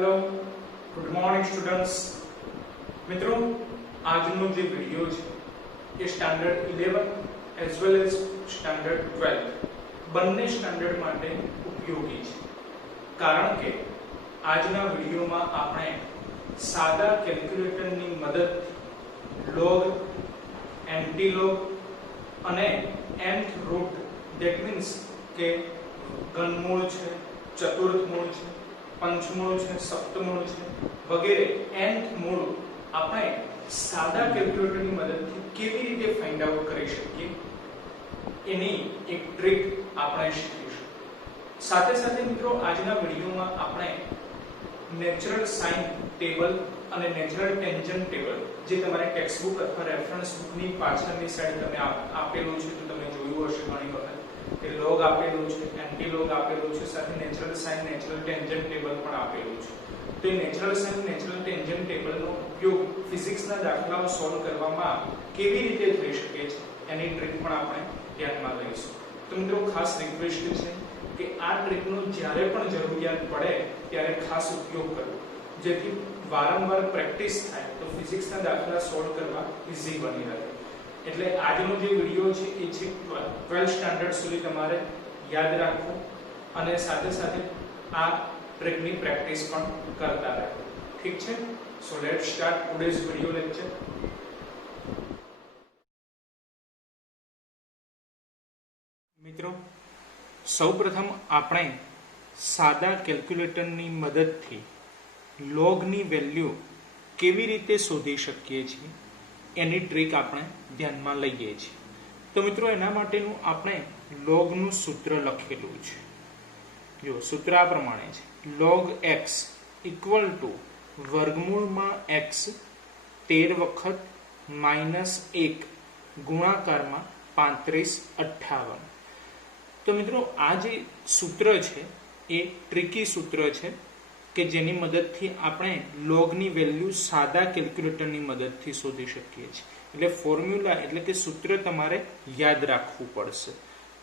Hello good morning students. मित्रों આજનો જે વિડિયો છે એ standard 11 as well as standard 12 બંને સ્ટાન્ડર્ડ માટે ઉપયોગી છે, કારણ કે આજના વિડિયોમાં આપણે સાદા કેલ્ક્યુલેટરની મદદથી લોગ, એન્ટીલોગ અને nth રૂટ ધેટ મીન્સ કે ઘનમૂળ છે, ચતુર્થમૂળ છે, पंचमूल है, सप्तमूल है वगैरह nth मूल આપણે સાદા કેલ્ક્યુલેટરની મદદથી કેવી રીતે ફાઇન્ડ આઉટ કરી શકીએ એની એક ટ્રીક આપણે શીખીશું। સાથે સાથે મિત્રો આજના વિડિયોમાં આપણે નેચરલ સાઇન ટેબલ અને નેચરલ ટેન્જન્ટ ટેબલ જે તમારે ટેક્સ્ટ બુક અથવા રેફરન્સ બુકની પાછળની સાઈડ તમે આપેલું છે તો તમે જોયું હશે ઘણી વખત કે લોગ આપેલું છે, એન્ટીલોગ આપેલું છે, સાથે natural sine natural tangent table પણ આપેલું છે। તો એ નેચરલ સાઇન નેચરલ ટેન્જન્ટ ટેબલનો ઉપયોગ ફિઝિક્સના દાખલાઓ સોલ્વ કરવામાં કેવી રીતે થઈ શકે છે એની ટ્રીક પણ આપણે ધ્યાનમાં લઈશું। તો મિત્રો ખાસ રિક્વેસ્ટ છે કે આ ટ્રીકનો જ્યારે પણ જરૂરિયાત પડે ત્યારે ખાસ ઉપયોગ કરવો, જેથી વારંવાર પ્રેક્ટિસ થાય તો ફિઝિક્સના દાખલા સોલ્વ કરવા ઈઝી બની રહે। એટલે આજનો જે વિડિયો છે એ છે 12th સ્ટાન્ડર્ડ સુધી તમારે યાદ રાખવું અને સાથે સાથે આ ટ્રીકની પ્રેક્ટિસ પણ કરતા રહેવું। ઠીક છે? So let's start today's video lecture. મિત્રો સૌપ્રથમ આપણે સાદા કેલ્ક્યુલેટરની મદદથી લોગની વેલ્યુ કેવી રીતે શોધી શકીએ છીએ એની ટ્રીક આપણે ધ્યાનમાં લઈએ છીએ। તો મિત્રો એના માટેનું આપણે લોગનું સૂત્ર લખેલું છે। જો સૂત્ર આ પ્રમાણે છે, log x ઇક્વલ ટુ વર્ગમૂળમાં x 13 વખત -1 ગુણાકારમાં 3558। તો મિત્રો આ જે સૂત્ર છે એ ટ્રિકી સૂત્ર છે કે જેની મદદથી આપણે લોગની વેલ્યુ સાદા કેલ્ક્યુલેટરની મદદથી શોધી શકીએ છીએ। એટલે ફોર્મ્યુલા એટલે કે સૂત્ર તમારે યાદ રાખવું પડશે।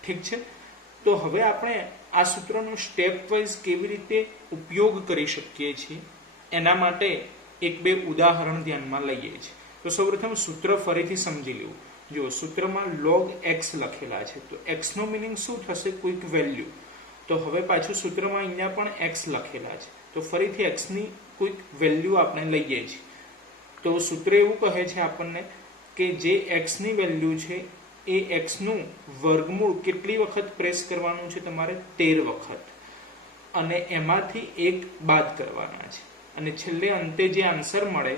ઠીક છે? તો હવે આપણે આ સૂત્રનો સ્ટેપ વાઇઝ કેવી રીતે ઉપયોગ કરી શકીએ છીએ એના માટે એક બે ઉદાહરણ ધ્યાનમાં લઈએ છીએ। તો સૌપ્રથમ સૂત્ર ફરીથી સમજી લેવું। જો સૂત્રમાં log x લખેલા છે તો x નો મીનિંગ શું થશે? કોઈક વેલ્યુ। તો હવે પાછું સૂત્રમાં અહીંયા પણ x લખેલા છે તો ફરીથી x ની કોઈક વેલ્યુ આપણે લઈએ છીએ। તો સૂત્ર એવું કહે છે આપણને કે જે x ની વેલ્યુ છે એ x નું વર્ગમૂળ કેટલી વખત પ્રેસ કરવાનું છે? તમારે 13 વખત, અને એમાંથી 1 બાદ કરવાના છે, અને છેલ્લે અંતે જે આન્સર મળે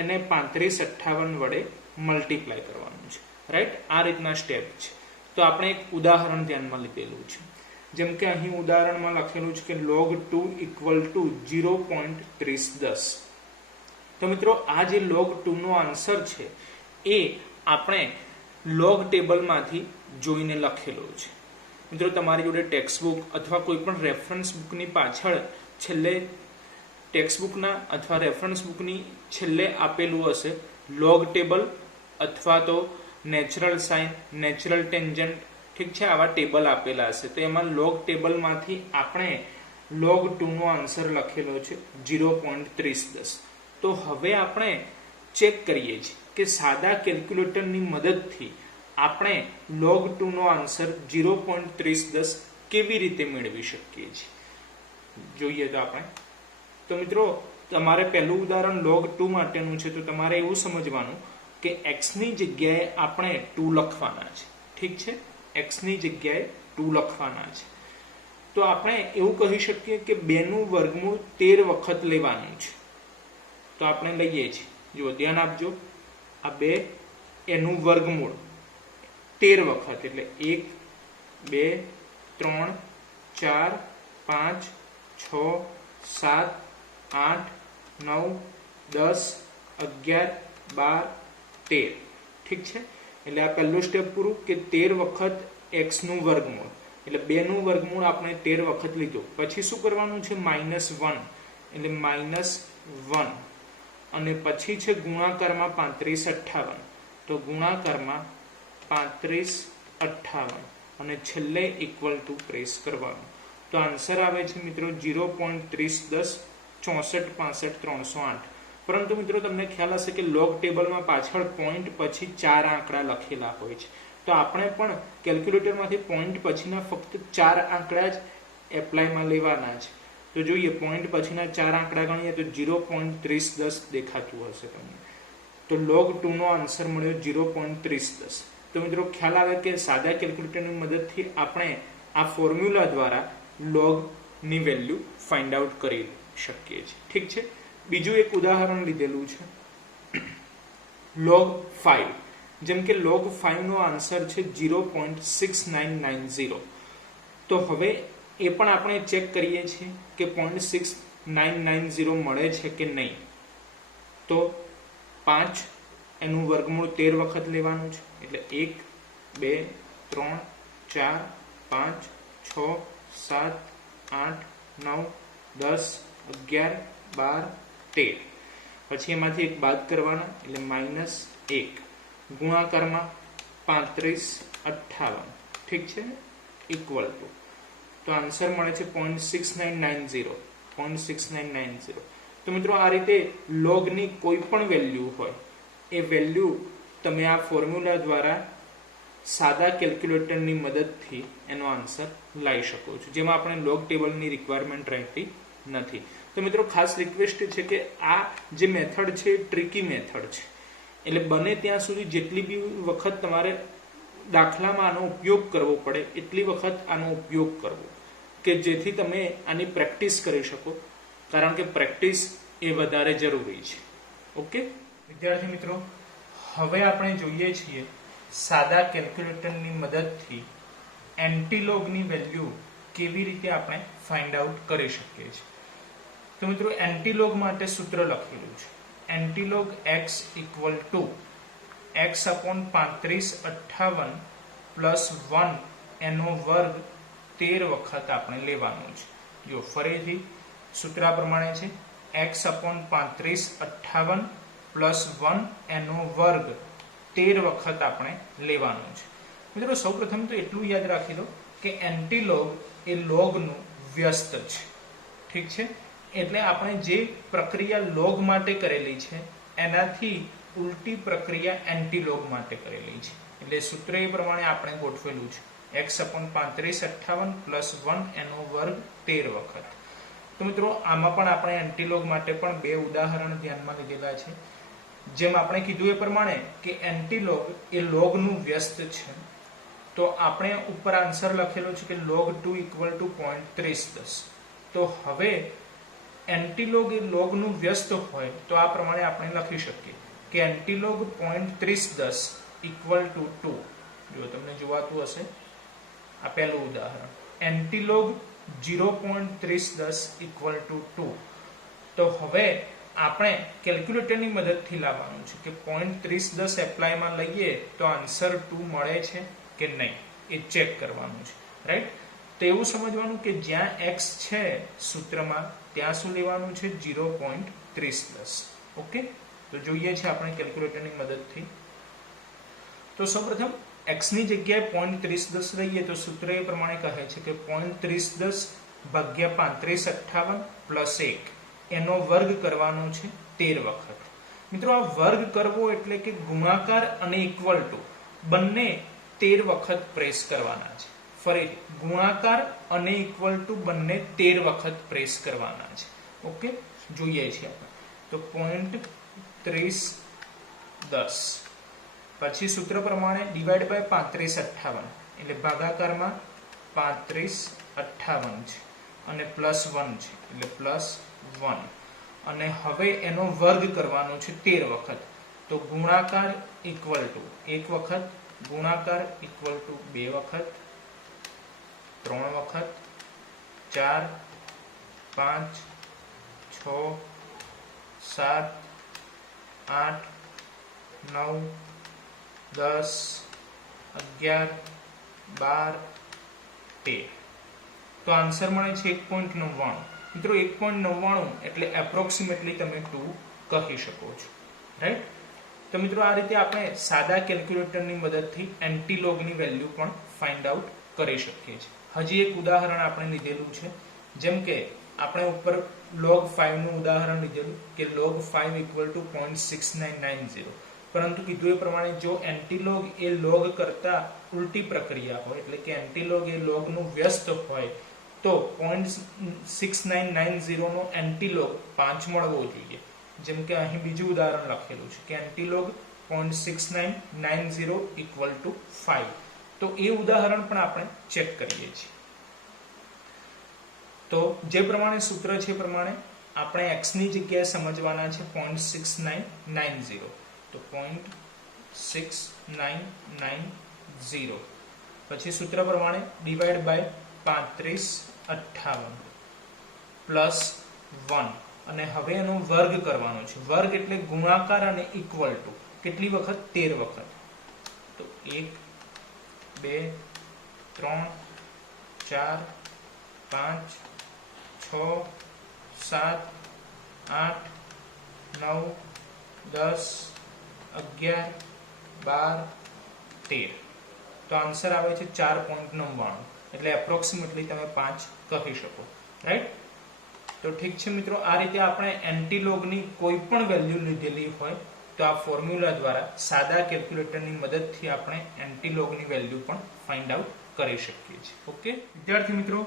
એને 3558 વડે મલ્ટીપ્લાય કરવાનું છે। રાઈટ? આ રીતના સ્ટેપ છે। તો આપણે એક ઉદાહરણ ધ્યાનમાં લીધેલું છે, જેમ કે અહીં ઉદાહરણમાં લખેલું છે કે log 2 ઇક્વલ ટુ 0.3010। તો મિત્રો આ જે log 2 નો આન્સર છે એ આપણે લોગ ટેબલમાંથી જોઈને લખેલો છે। મિત્રો તમારી જોડે ટેક્સ્ટ બુક અથવા કોઈ પણ રેફરન્સ બુકની પાછળ છેલ્લે ટેક્સ્ટ બુકના અથવા રેફરન્સ બુકની છેલ્લે આપેલું હશે લોગ ટેબલ અથવા તો નેચરલ સાઇન, નેચરલ ટેન્જન્ટ, ઠીક છે, આવા ટેબલ આપેલા હશે। તો એમાં લોગ ટેબલમાંથી આપણે log 2 નો આન્સર લખેલો છે 0.3010। તો હવે આપણે ચેક કરીએ છીએ કે સાદા કેલ્ક્યુલેટરની મદદથી આપણે log 2 નો આન્સર 0.3010 કેવી રીતે મેળવી શકીએ છીએ। જોઈએ તો આપણે તો મિત્રો તમારે પહેલું ઉદાહરણ log 2 માટેનું છે। તો તમારે એવું સમજવાનું કે x ની જગ્યાએ આપણે 2 લખવાના છે। ઠીક છે? x ની જગ્યાએ 2 લખવાના છે। તો આપણે એવું કહી શકીએ કે 2 નું વર્ગમૂળ 13 વખત લેવાનું છે। તો આપણે લઈએ છીએ, જો ધ્યાન આપજો, આ 2 એનું વર્ગમૂળ 13 વખત એટલે 1 2 3 4 5 6 7 8 9 10 11 12 13। ઠીક છે? એટલે આ પહેલું સ્ટેપ પૂરું કે 13 વખત x નું વર્ગમૂળ એટલે 2 નું વર્ગમૂળ આપણે 13 વખત લીધું। પછી શું કરવાનું છે? -1 એટલે -1, અને પછી છે ગુણાકારમાં 3558, તો ગુણાકારમાં 3558 અને છેલ્લે ઇક્વલ ટુ પ્રેસ કરવાનું। તો આન્સર આવે છે મિત્રો 0.3010 64 65 308। પરંતુ મિત્રો તમને ખ્યાલ હશે કે લોગ ટેબલમાં પાછળ પોઈન્ટ પછી 4 આંકડા લખેલા હોય છે, તો આપણે પણ કેલ્ક્યુલેટરમાંથી પોઈન્ટ પછીના ફક્ત 4 આંકડા જ એપ્લાયમાં લેવાના છે. તો જોઈએ, પોઈન્ટ પછીના 4 આંકડા ગણીએ તો 0.3010 દેખાતું હશે તમને. તો log 2 નો આન્સર મળ્યો 0.3010. તો મિત્રો ખ્યાલ આવે કે સાદા કેલ્ક્યુલેટરની મદદથી આપણે આ ફોર્મ્યુલા દ્વારા log ની વેલ્યુ ફાઇન્ડ આઉટ કરી શકીએ છીએ. ઠીક છે. બીજું એક ઉદાહરણ લીધેલું છે log 5. જેમ કે log 5 નો આન્સર છે 0.6990. તો હવે એ પણ આપણે ચેક કરીએ છીએ કે 0.6990 મળે છે કે નહીં. તો 5 એનું વર્ગમૂળ 13 વખત લેવાનું છે, એટલે 1 2 3 4 5 6 7 8 9 10 11 12 13. પછી એમાંથી એક બાદ કરવાના, એટલે -1. ગુણાકારમાં 35 58. ઠીક છે, ઇક્વલ ટુ. તો આન્સર મળે છે 0.6990. 0.6990. તો મિત્રો આ રીતે લોગની કોઈ પણ વેલ્યુ હોય એ વેલ્યુ તમે આ ફોર્મ્યુલા દ્વારા સાદા કેલ્ક્યુલેટરની મદદથી એનો આન્સર લાવી શકો છો, જેમાં આપણે લોગ ટેબલની રિક્વાયરમેન્ટ રહેતી નથી. તો મિત્રો ખાસ રિક્વેસ્ટ છે કે આ જે મેથડ છે એ ટ્રિકી મેથડ છે, એટલે બને ત્યાં સુધી જેટલી બી વખત તમારે દાખલામાં આનો ઉપયોગ કરવો પડે એટલી વખત આનો ઉપયોગ કરવો, કે જેથી તમે આની પ્રેક્ટિસ કરી શકો, કારણ કે પ્રેક્ટિસ એ વધારે જરૂરી છે. ઓકે વિદ્યાર્થી મિત્રો, હવે આપણે જોઈએ છીએ સાદા કેલ્ક્યુલેટરની મદદથી એન્ટીલોગની વેલ્યુ કેવી રીતે આપણે ફાઇન્ડ આઉટ કરી શકીએ છીએ. તો મિત્રો એન્ટીલોગ માટે સૂત્ર લખેલું છે, antilog x equal to x/3558 plus 1 એનો વર્ગ 13 વખત આપણે લેવાનું છે. જો ફરીથી સૂત્ર પ્રમાણે છે x/3558 પ્લસ 1 એનો વર્ગ 13 વખત આપણે લેવાનું છે. મિત્રો સૌપ્રથમ તો એટલું યાદ રાખી લો કે એન્ટીલોગ એ લોગનું વ્યસ્ત છે. ઠીક છે, એટલે આપણે જે પ્રક્રિયા લોગ માટે કરેલી છે એનાથી ઉલટી પ્રક્રિયા એન્ટીલોગ માટે કરેલી છે. એટલે સૂત્ર એ પ્રમાણે આપણે ગોઠવેલું છે x/3558 પ્લસ 1 એનો વર્ગ 13 વખત. તો મિત્રો આમાં પણ આપણે એન્ટીલોગ માટે પણ બે ઉદાહરણ ધ્યાનમાં લીધેલા છે. જેમ આપણે કીધું એ પ્રમાણે કે એન્ટીલોગ એ લોગનું વ્યસ્ત છે, તો આપણે ઉપર આન્સર લખેલો છે કે log 2 ઇક્વલ ટુ 0.3010. તો હવે એન્ટીલોગ એ લોગનું વ્યસ્ત હોય તો આ પ્રમાણે આપણે લખી શકીએ કે એન્ટીલોગ 0.3010 ઇક્વલ ટુ 2. જો તમને જોવાતું હશે આ પહેલું ઉદાહરણ, એન્ટીલોગ 0.3010 ઇક્વલ ટુ 2. તો હવે આપણે કેલ્ક્યુલેટરની મદદથી લાવવાનું છે કે 0.3010 એપ્લાયમાં લઈએ તો આન્સર 2 મળે છે કે નહીં એ ચેક કરવાનું છે. રાઈટ? તો એવું સમજવાનું કે જ્યાં x છે સૂત્રમાં ત્યાં શું લેવાનું છે 0.3010. ઓકે, તો જોઈએ છે આપણે કેલ્ક્યુલેટરની મદદથી. તો સૌપ્રથમ x ની જગ્યાએ 0.3010 લઈએ તો સૂત્ર એ પ્રમાણે કહે છે કે 0.3010 ભાગ્યા 3558 પ્લસ 1 એનો વર્ગ કરવાનો છે 13 વખત. મિત્રો આ વર્ગ કરવો એટલે કે ગુણાકાર અને ઇક્વલ ટુ બંને 13 વખત પ્રેસ કરવાના છે. ફરીથી ગુણાકાર અને ઇક્વલ ટુ બંને 13 વખત પ્રેસ કરવાના છે. ઓકે, જોઈએ છીએ આપણે. તો 0.3010 પછી સૂત્ર પ્રમાણે ડિવાઈડ બાય 3558 એટલે ભાગાકારમાં 3558 છે અને પ્લસ 1 છે એટલે પ્લસ 1. અને હવે એનો વર્ગ કરવાનો છે 13 વખત. તો ગુણાકાર ઇક્વલ ટુ 1 વખત, ગુણાકાર ઇક્વલ ટુ 2 વખત, 3 વખત, 4 5 6 7 8 9 10 11 12 13. તો આન્સર મળે છે 1.99. મિત્રો 1.99 એટલે એપ્રોક્સિમેટલી તમે 2 કહી શકો છો. રાઈટ? તો મિત્રો આ રીતે આપણે સાદા કેલ્ક્યુલેટરની મદદથી એન્ટીલોગની વેલ્યુ પણ ફાઇન્ડ આઉટ કરી શકીએ છીએ. હજી એક ઉદાહરણ આપણે લીધેલું છે, જેમ કે આપણે ઉપર log 5 નું ઉદાહરણ લીધેલું કે log 5 ઇક્વલ ટુ 0.6990, પરંતુ કીધું એ પ્રમાણે જો એન્ટીલોગ એ લોગ કરતા ઉલટી પ્રક્રિયા હોય એટલે કે એન્ટીલોગ એ લોગ નું વ્યસ્ત હોય તો 0.6990 નો એન્ટીલોગ 5 મળવો જોઈએ. જેમ કે અહીં બીજું ઉદાહરણ લખેલું છે કે એન્ટીલોગ 0.6990 ઇક્વલ ટુ 5. તો એ ઉદાહરણ પણ આપણે ચેક કરીએ છીએ. તો જે પ્રમાણે સૂત્ર છે એ પ્રમાણે આપણે x ની જગ્યાએ સમજવાના છે 0.6990. તો 0.6990 પછી સૂત્ર પ્રમાણે ડિવાઈડ બાય 3558 પ્લસ 1 અને હવે એનો વર્ગ કરવાનો છે. વર્ગ એટલે ગુણાકાર અને ઇક્વલ ટુ કેટલી વખત? 13 વખત. તો 1 2 3 4 5 6 7 8 9 10 11 12 13. તો આન્સર આવે છે 4.99, એટલે એપ્રોક્સિમેટલી તમે 5 કહી શકો. રાઈટ? તો ઠીક છે મિત્રો, આ રીતે આપણે એન્ટીલોગની કોઈ પણ વેલ્યુ લીધેલી હોય તો આ ફોર્મ્યુલા દ્વારા સાદા કેલ્ક્યુલેટરની મદદથી આપણે એન્ટીલોગની વેલ્યુ પણ ફાઇન્ડ આઉટ કરી શકીએ છીએ. ઓકે વિદ્યાર્થી મિત્રો,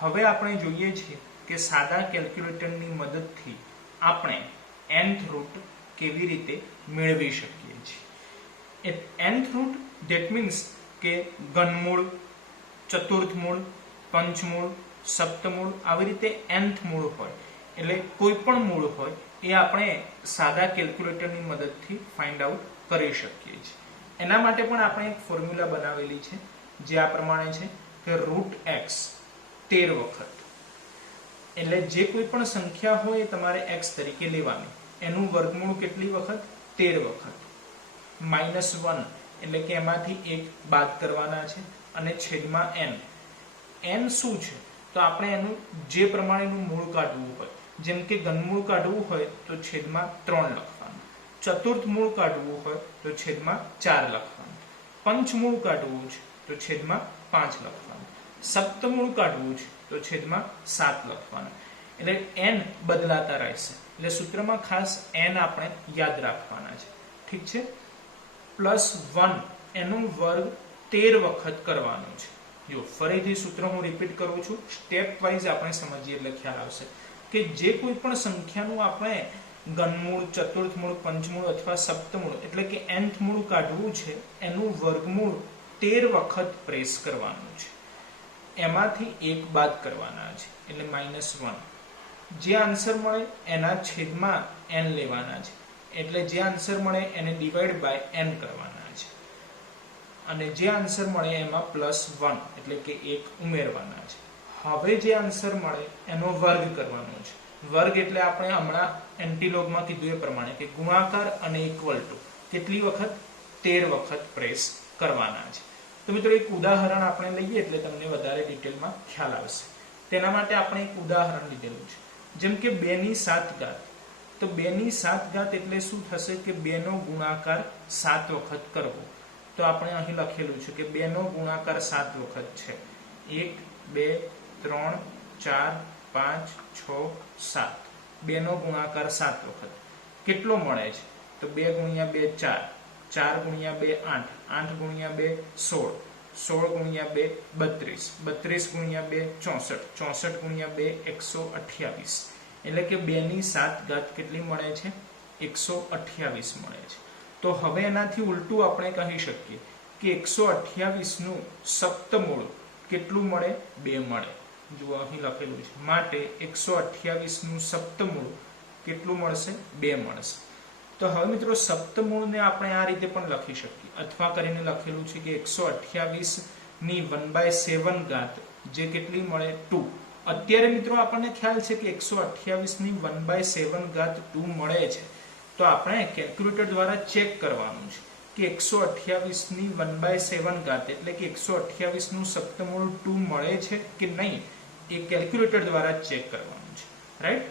હવે આપણે જોઈએ છીએ કે સાદા કેલ્ક્યુલેટરની મદદથી આપણે nth રૂટ કેવી રીતે મેળવી શકીએ છીએ. nth રૂટ ધેટ મીન્સ કે ઘનમૂળ, ચતુર્થમૂળ, પંચમૂળ, સપ્તમૂળ, આવી રીતે nth મૂળ હોય એટલે કોઈ પણ મૂળ હોય એ આપણે સાદા કેલ્ક્યુલેટરની મદદથી ફાઇન્ડ આઉટ કરી શકીએ છીએ. એના માટે પણ આપણે એક ફોર્મ્યુલા બનાવેલી છે જે આ પ્રમાણે છે કે રૂટ x 13 વખત, એટલે જે કોઈ પણ સંખ્યા હોય એ તમારે x તરીકે લેવાની, એનું વર્ગમૂળ કેટલી વખત? 13 વખત, -1 એટલે કે એમાંથી 1 બાદ કરવાના છે અને છેદમાં n. n શું છે? તો આપણે એનું જે પ્રમાણેનું મૂળ કાઢવું હોય, જેમ કે ઘનમૂળ કાઢવું હોય તો છેદમાં 3 લખવાનું, ચતુર્થ મૂળ કાઢવું હોય તો છેદમાં 4 લખવાનું, પંચમૂળ કાઢવું છે તો છેદમાં 5 લખવાનું, સપ્તમૂળ કાઢવું છે તો છેદમાં 7 લખવાનું. એટલે n બદલાતા રહેશે, એટલે સૂત્રમાં ખાસ n આપણે યાદ રાખવાના છે. ઠીક છે? +1 એનો વર્ગ 13 વખત કરવાનો છે. જો ફરીથી સૂત્ર હું રિપીટ કરું છું, સ્ટેપ વાઇઝ આપણે સમજીએ એટલે ખ્યાલ આવશે કે જે કોઈ પણ સંખ્યાનું આપણે ઘનમૂળ, ચતુર્થમૂળ, પંચમૂળ અથવા સપ્તમૂળ એટલે કે nth મૂળ કાઢવું છે, એનું વર્ગમૂળ 13 વખત પ્રેસ કરવાનું છે, એમાંથી 1 બાદ કરવાના છે એટલે -1. જે આન્સર મળે એના છેદમાં n લેવાના છે, એટલે જે આન્સર મળે એને ડિવાઈડ બાય n કરવાના છે, અને જે આન્સર મળે એમાં +1 એટલે કે 1 ઉમેરવાના છે. હવે જે આન્સર મળે એનો વર્ગ કરવાનો છે. વર્ગ એટલે આપણે હમણાં એન્ટીલોગમાં કીધું એ પ્રમાણે કે ગુણાકાર અને ઇક્વલ ટુ કેટલી વખત? 13 વખત પ્રેસ કરવાના છે. તો મિત્રો એક ઉદાહરણ આપણે લઈએ એટલે તમને વધારે ડિટેલમાં ખ્યાલ આવશે. તેના માટે આપણે એક ઉદાહરણ લીધેલું છે, જેમ કે 2/7 ઘાત. તો 2/7 એટલે શું થશે કે 2 નો ગુણાકાર 7 વખત કરવો. તો આપણે અહીં લખેલું છે કે 2 નો ગુણાકાર 7 વખત છે. 1 2 3 4 5 6 7. 2 નો ગુણાકાર 7 વખત કેટલો મળે છે? તો 2 × 2 4, 4 × 2 8, 8 × 2 16, 16 × 2 32, 32 × 2 64, 64 × 2 128. એટલે કે 2/7 કેટલી મળે છે? 128 મળે છે. તો હવે એનાથી ઉલટું આપણે કહી શકીએ કે 128 નું સપ્તમૂળ કેટલું મળે? 2 મળે. જુઓ અહીં લખેલું છે, માટે 128 નું સપ્તમૂળ કેટલું મળશે? 2 મળશે. તો હવે મિત્રો સપ્તમૂળને આપણે આ રીતે પણ લખી શકીએ, અથવા કરીને લખેલું છે કે 128 ની 1/7 ઘાત જે કેટલી મળે? 2. અત્યારે મિત્રો આપણને ખ્યાલ છે કે 128 ની 1/7 ઘાત 2 મળે છે, તો આપણે કેલ્ક્યુલેટર દ્વારા ચેક કરવાનું છે કે 128 ની 1/7 ઘાત એટલે કે 128 નું સપ્તમૂળ 2 મળે છે કે નહીં, એ કેલ્ક્યુલેટર દ્વારા ચેક કરવાનું છે. રાઈટ?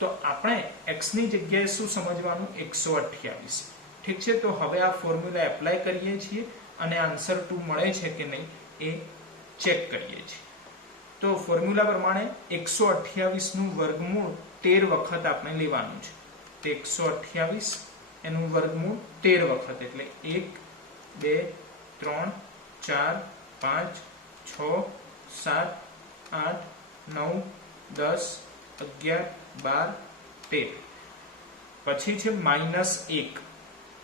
તો આપણે x ની જગ્યાએ શું સમજવાનું? 128. ઠીક છે? તો હવે આ ફોર્મ્યુલા એપ્લાય કરીએ છીએ અને આન્સર 2 મળે છે કે નહીં એ ચેક કરીએ છીએ. તો ફોર્મ્યુલા પ્રમાણે 128 નું વર્ગમૂળ 13 વખત આપણે લેવાનું છે. તો 128 એનું વર્ગમૂળ 13 વખત એટલે 1 2 3 4 5 6 7 8 9 10 11 12 13. પછી છે -1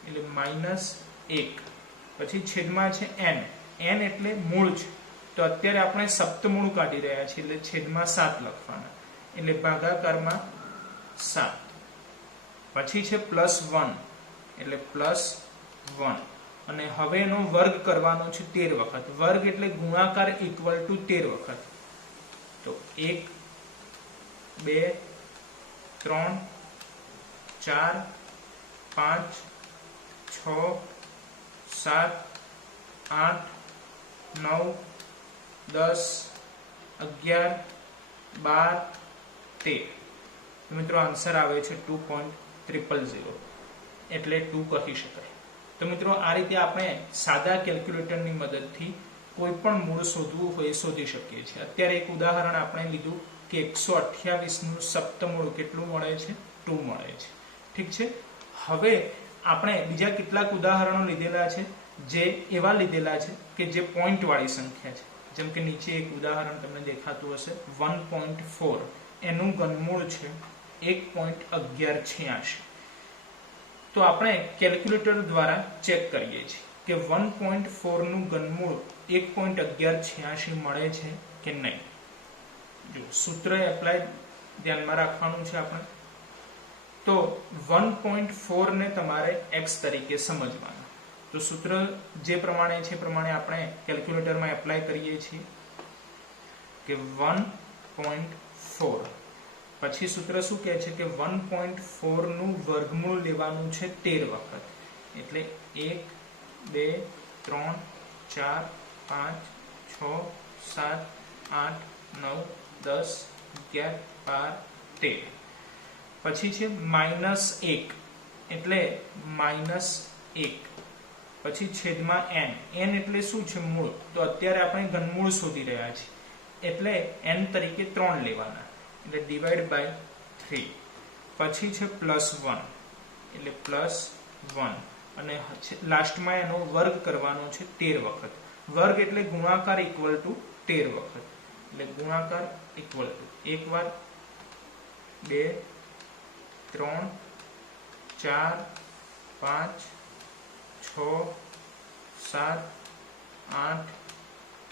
એટલે -1. પછી છેદમાં છે n. n એટલે મૂળ છે, તો અત્યારે આપણે સપ્તમૂળ કાઢી રહ્યા છીએ એટલે છેદમાં 7 લખવાના એટલે ભાગાકારમાં 7. પછી છે +1 એટલે +1 અને હવે એનો વર્ગ કરવાનો છે 13 વખત. વર્ગ એટલે ગુણાકાર ઇક્વલ ટુ 13 વખત. તો 1 2 3 4 5 6 7 8 9 10 11 12 13. મિત્રો આન્સર આવે છે 2.000 એટલે 2 કહી શકાય. તો મિત્રો આ રીતે આપણે સાદા કેલ્ક્યુલેટરની મદદથી કોઈ પણ મૂળ શોધવું હોય એ શોધી શકીએ છીએ. અત્યારે એક ઉદાહરણ આપણે લીધું કે 128 નું સપ્તમૂળ કેટલું મળે છે? 2 મળે છે. ઠીક છે. હવે આપણે બીજા કેટલાક ઉદાહરણો લીધેલા છે જે એવા લીધેલા છે કે જે પોઈન્ટ વાળી સંખ્યા છે. જેમ કે નીચે એક ઉદાહરણ તમને દેખાતું હશે 1.4 એનું ઘનમૂળ છે 1.1186. તો આપણે કેલ્ક્યુલેટર દ્વારા ચેક કરીએ છીએ કે 1.4 નું ઘનમૂળ 1.1186 મળે છે કે નહીં. જો સૂત્ર એપ્લાય ધ્યાનમાં રાખવાનું છે આપણે. તો 1.4 ને તમારે x તરીકે સમજવાનું. તો સૂત્ર જે પ્રમાણે છે પ્રમાણે આપણે કેલ્ક્યુલેટરમાં એપ્લાય કરીએ છીએ કે 1.4. પછી સૂત્ર શું કહે છે કે 1.4 નું વર્ગમૂળ લેવાનું છે 13 વખત એટલે 1 2 3 4 5 6 7 8 9 10 11 12 13. પછી છે -1 એટલે -1. પછી છેદમાં n. n એટલે શું છે? મૂળ. તો અત્યારે આપણે ઘનમૂળ શોધી રહ્યા છીએ એટલે n તરીકે 3 લેવાના એટલે ડિવાઈડ બાય 3. પછી છે +1 એટલે +1 અને લાસ્ટમાં એનો વર્ગ કરવાનો છે 13 વખત. વર્ગ એટલે ગુણાકાર ઇક્વલ ટુ 13 વખત એટલે ગુણાકાર ઇક્વલ ટુ 1 વાર 2 3 4 5 6 7 8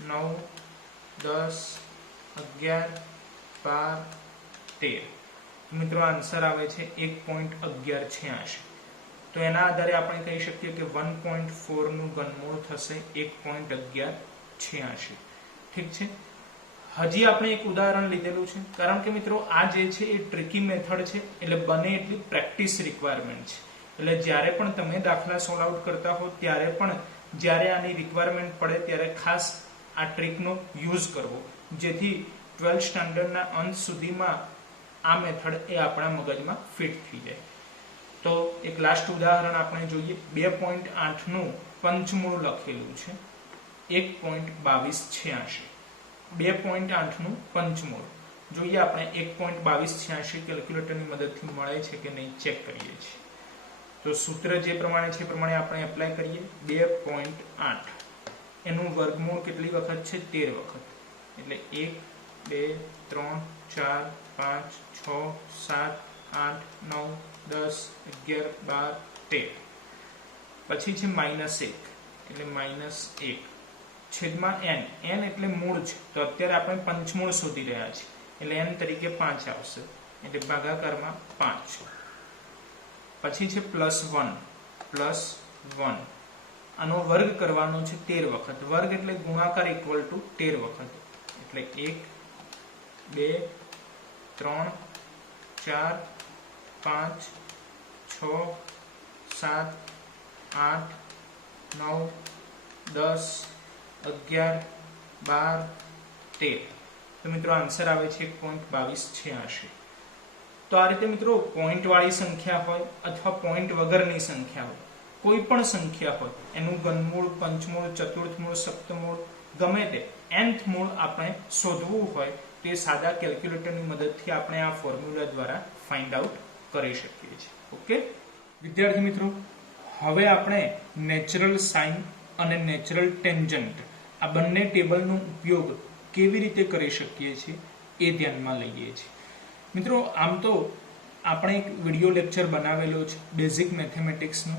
9 10 11 12 13. મિત્રો આન્સર આવે છે 1.1186. તો એના આધારે આપણે કહી શકીએ કે 1.4 નું ઘનમૂળ થશે 1.1186. ઠીક છે. હજી આપણે એક ઉદાહરણ લીધેલું છે કારણ કે મિત્રો આ જે છે એ ટ્રિકી મેથડ છે એટલે બને એટલી પ્રેક્ટિસ રિક્વાયરમેન્ટ છે. એટલે જ્યારે પણ તમે દાખલા સોલ્વ આઉટ કરતા હો ત્યારે પણ જ્યારે આની રિક્વાયરમેન્ટ પડે ત્યારે ખાસ આ ટ્રીકનો યુઝ કરવો જેથી 12th સ્ટાન્ડર્ડના અંત સુધીમાં આ મેથડ એ આપણા મગજમાં ફિટ થઈ જાય. તો એક લાસ્ટ ઉદાહરણ આપણે જોઈએ. 2.8 નું પંચમૂળ લખેલું છે 1.2286. 2.8 નું પંચમૂળ જોઈએ આપણે 1.2286 કેલ્ક્યુલેટરની મદદથી મળે છે કે નહીં ચેક કરીએ છીએ. તો સૂત્ર જે પ્રમાણે છે પ્રમાણે આપણે એપ્લાય કરીએ. 2.8 એનું વર્ગમૂળ કેટલી વખત છે? 13 વખત એટલે 1 2 3 4 5 6 7 8 9 10 11 12 13. પછી છે -1 એટલે -1 છેદમાં n. n એટલે મૂળ છે તો અત્યારે આપણે પંચમૂળ શોધી રહ્યા છીએ એટલે n તરીકે 5 આવશે એટલે ભાગાકારમાં 5. પછી છે +1 આનો વર્ગ કરવાનો છે 13 વખત. વર્ગ એટલે ગુણાકાર ઇક્વલ ટુ 13 વખત એટલે 1 2 3 4 5 6 7 8 9 10 11 12 13. તો મિત્રો આન્સર આવે છે 1.2286. તો આ રીતે મિત્રો પોઈન્ટ વાળી સંખ્યા હોય અથવા પોઈન્ટ વગરની સંખ્યા હોય કોઈ પણ સંખ્યા હોય એનું ઘનમૂળ, પંચમૂળ, ચતુર્થમૂળ, સપ્તમૂળ ગમે તે nth મૂળ આપણે શોધવું હોય તે સાદા કેલ્ક્યુલેટરની મદદથી આપણે આ ફોર્મ્યુલા દ્વારા ફાઇન્ડ આઉટ કરી શકીએ છીએ. ઓકે વિદ્યાર્થી મિત્રો, હવે આપણે નેચરલ સાઇન અને નેચરલ ટેન્જન્ટ આ બંને ટેબલનો ઉપયોગ કેવી રીતે કરી શકીએ છીએ એ ધ્યાનમાં લઈએ છીએ. મિત્રો, આમ તો આપણે એક વિડિયો લેક્ચર બનાવેલો છે બેઝિક મેથેમેટિક્સનો,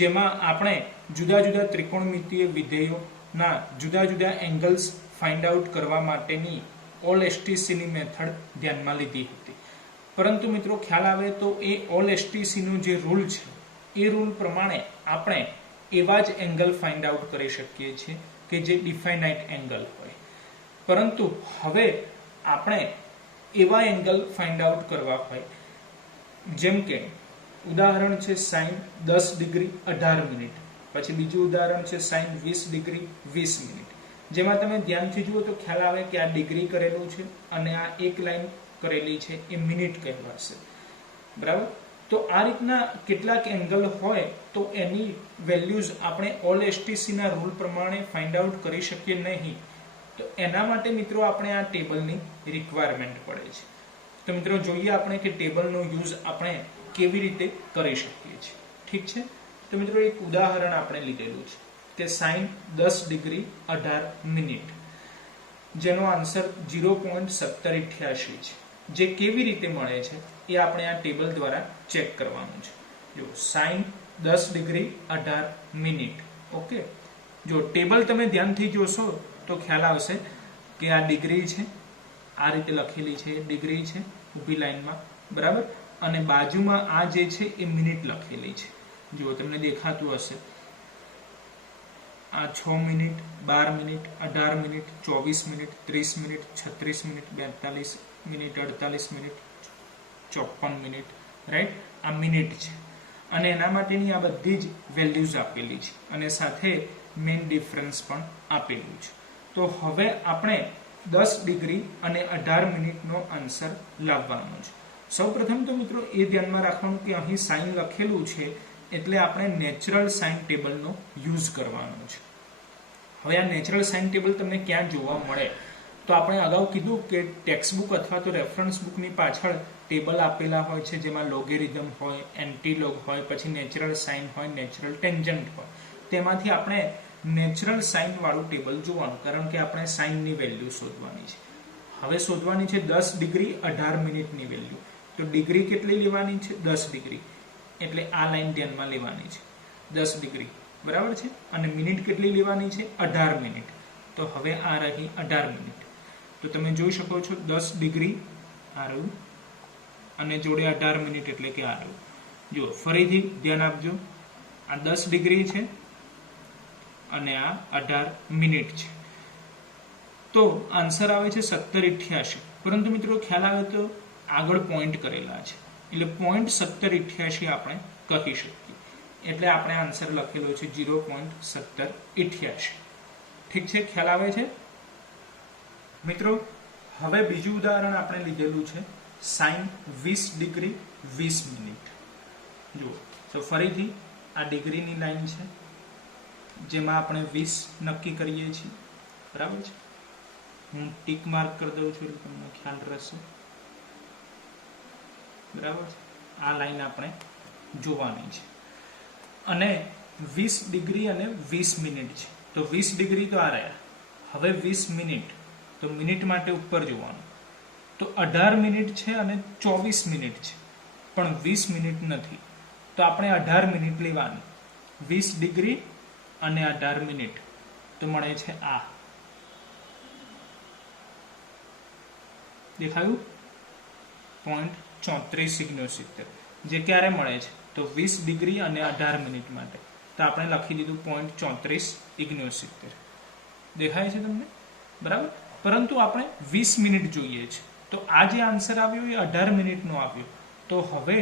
જેમાં આપણે જુદા જુદા ત્રિકોણમિતીય વિધેયોના જુદા જુદા એંગલ્સ ફાઇન્ડ આઉટ કરવા માટેની ઓલ એસટીસીની મેથડ ધ્યાનમાં લીધી હતી. પરંતુ મિત્રો ખ્યાલ આવે તો એ ઓલ એસટીસીનો જે રૂલ છે એ રૂલ પ્રમાણે આપણે એવા જ એંગલ ફાઇન્ડ આઉટ કરી શકીએ છીએ કે જે ડિફાઇનાઇટ એંગલ હોય. પરંતુ હવે આપણે એવા એંગલ ફાઇન્ડ આઉટ કરવા હોય, જેમ કે ઉદાહરણ છે સાઇન 10 ડિગ્રી 18 મિનિટ, પછી બીજું ઉદાહરણ છે સાઇન 20 ડિગ્રી 20 મિનિટ. જેમાં તમે ધ્યાનથી જુઓ તો ખ્યાલ આવે કે આ ડિગ્રી કરેલું છે અને આ એક લાઈન કરેલી છે એ મિનિટ કહેવાશે. બરાબર? તો આ રીતના કેટલાક એંગલ હોય તો એની વેલ્યુઝ આપણે ઓલ એસટીસીના રૂલ પ્રમાણે ફાઇન્ડ આઉટ કરી શકીએ નહીં. તો એના માટે મિત્રો આપણે આ ટેબલની રિક્વાયરમેન્ટ પડે છે. તો મિત્રો જોઈએ આપણે કે ટેબલનો યુઝ આપણે કેવી રીતે કરી શકીએ છીએ. ઠીક છે? તો મિત્રો એક ઉદાહરણ આપણે લીધેલું છે કે સાઇન 10 ડિગ્રી 18 મિનિટ, જેનો આન્સર 0.1788 છે. જે કેવી રીતે મળે છે એ આપણે આ ટેબલ દ્વારા ચેક કરવાનું છે. જો સાઇન 10 ડિગ્રી 18 મિનિટ. ઓકે, જો ટેબલ તમે ધ્યાનથી જોશો તો ખ્યાલ આવશે કે આ ડિગ્રી છે, આ રીતે લખેલી છે, ડિગ્રી છે ઊભી લાઈનમાં, બરાબર, અને બાજુમાં આ જે છે એ મિનિટ લખેલી છે. જો તમને દેખાતું હશે, આ 6 minute, 12 minute, 18 minute, 24 minute, 30 minute, 36 minute, 42 minute, 48 minute, 54 minute, right? આ મિનિટ છે અને એના માટેની આ બધી જ વેલ્યુઝ આપેલી છે અને સાથે મેઇન ડિફરન્સ પણ આપેલું છે. તો હવે આપણે 10 ડિગ્રી અને 18 મિનિટનો આન્સર લાવવાનો છે. સૌપ્રથમ તો મિત્રો એ ધ્યાનમાં રાખવાનું કે અહીં સાઇન લખેલું છે એટલે આપણે નેચરલ સાઇન ટેબલનો યુઝ કરવાનો છે. હવે આ નેચરલ સાઇન ટેબલ તમને ક્યાં જોવા મળે? તો આપણે અગાઉ કીધું કે ટેક્સ્ટબુક અથવા તો રેફરન્સ બુકની પાછળ ટેબલ આપેલા હોય છે, જેમાં લોગેરિધમ હોય, એન્ટીલોગ હોય, પછી નેચરલ સાઇન હોય, નેચરલ ટેન્જન્ટ હોય. તેમાંથી આપણે નેચરલ સાઇન વાળું ટેબલ જોવાનું, કારણ કે આપણે સાઇનની વેલ્યુ શોધવાની છે. હવે શોધવાની છે 10 ડિગ્રી 18 મિનિટની વેલ્યુ. તો ડિગ્રી કેટલી લેવાની છે? 10 ડિગ્રી. એટલે આ લાઈન ધ્યાનમાં લેવાની છે, 10 ડિગ્રી, બરાબર છે. અને મિનિટ કેટલી લેવાની છે? 18 મિનિટ. તો હવે આ રહી 18 મિનિટ. તો તમે જોઈ શકો છો 10 ડિગ્રી આ રહ્યું અને જોડે 18 મિનિટ એટલે કે આ રહ્યું. જો ફરીથી ધ્યાન આપજો, આ 10 ડિગ્રી છે અને આ 18 મિનિટ છે. તો આન્સર આવે છે 1788. પરંતુ મિત્રો ખ્યાલ આવે તો આગળ પોઈન્ટ કરેલા છે એટલે 0.1788 આપણે કહી શકીએ. એટલે આપણે આન્સર લખેલો છે 0.1788. ઠીક છે? ખ્યાલ આવે છે મિત્રો? હવે બીજું ઉદાહરણ આપણે લીધેલું છે સાઇન 20 ડિગ્રી 20 મિનિટ. જુઓ, તો ફરીથી આ ડિગ્રીની લાઈન છે જેમાં આપણે 20 નક્કી કરીએ છીએ, બરાબર છે. હું ટીક માર્ક કરી દઉં છું એટલે તમને ખ્યાલ રહેશે, બરાબર છે. આ લાઈન આપણે જોવાની છે અને 20 ડિગ્રી અને 20 મિનિટ છે. તો 20 ડિગ્રી તો આ રહ્યા. હવે 20 મિનિટ, તો મિનિટ માટે ઉપર જોવાનું. તો 18 મિનિટ છે અને 24 મિનિટ છે, પણ 20 મિનિટ નથી. તો આપણે 18 મિનિટ લેવાની. 20 ડિગ્રી અને 18 મિનિટ તો મળે છે આ. દેખાયું? 0.3469. જે ક્યારે મળે છે? તો 20 ડિગ્રી અને 18 મિનિટ માટે. તો આપણે લખી દીધું 0.3469. દેખાય છે તમને? બરાબર. પરંતુ આપણે 20 મિનિટ જોઈએ છે. તો આ જે આન્સર આવ્યો એ 18 મિનિટનો આવ્યો. તો હવે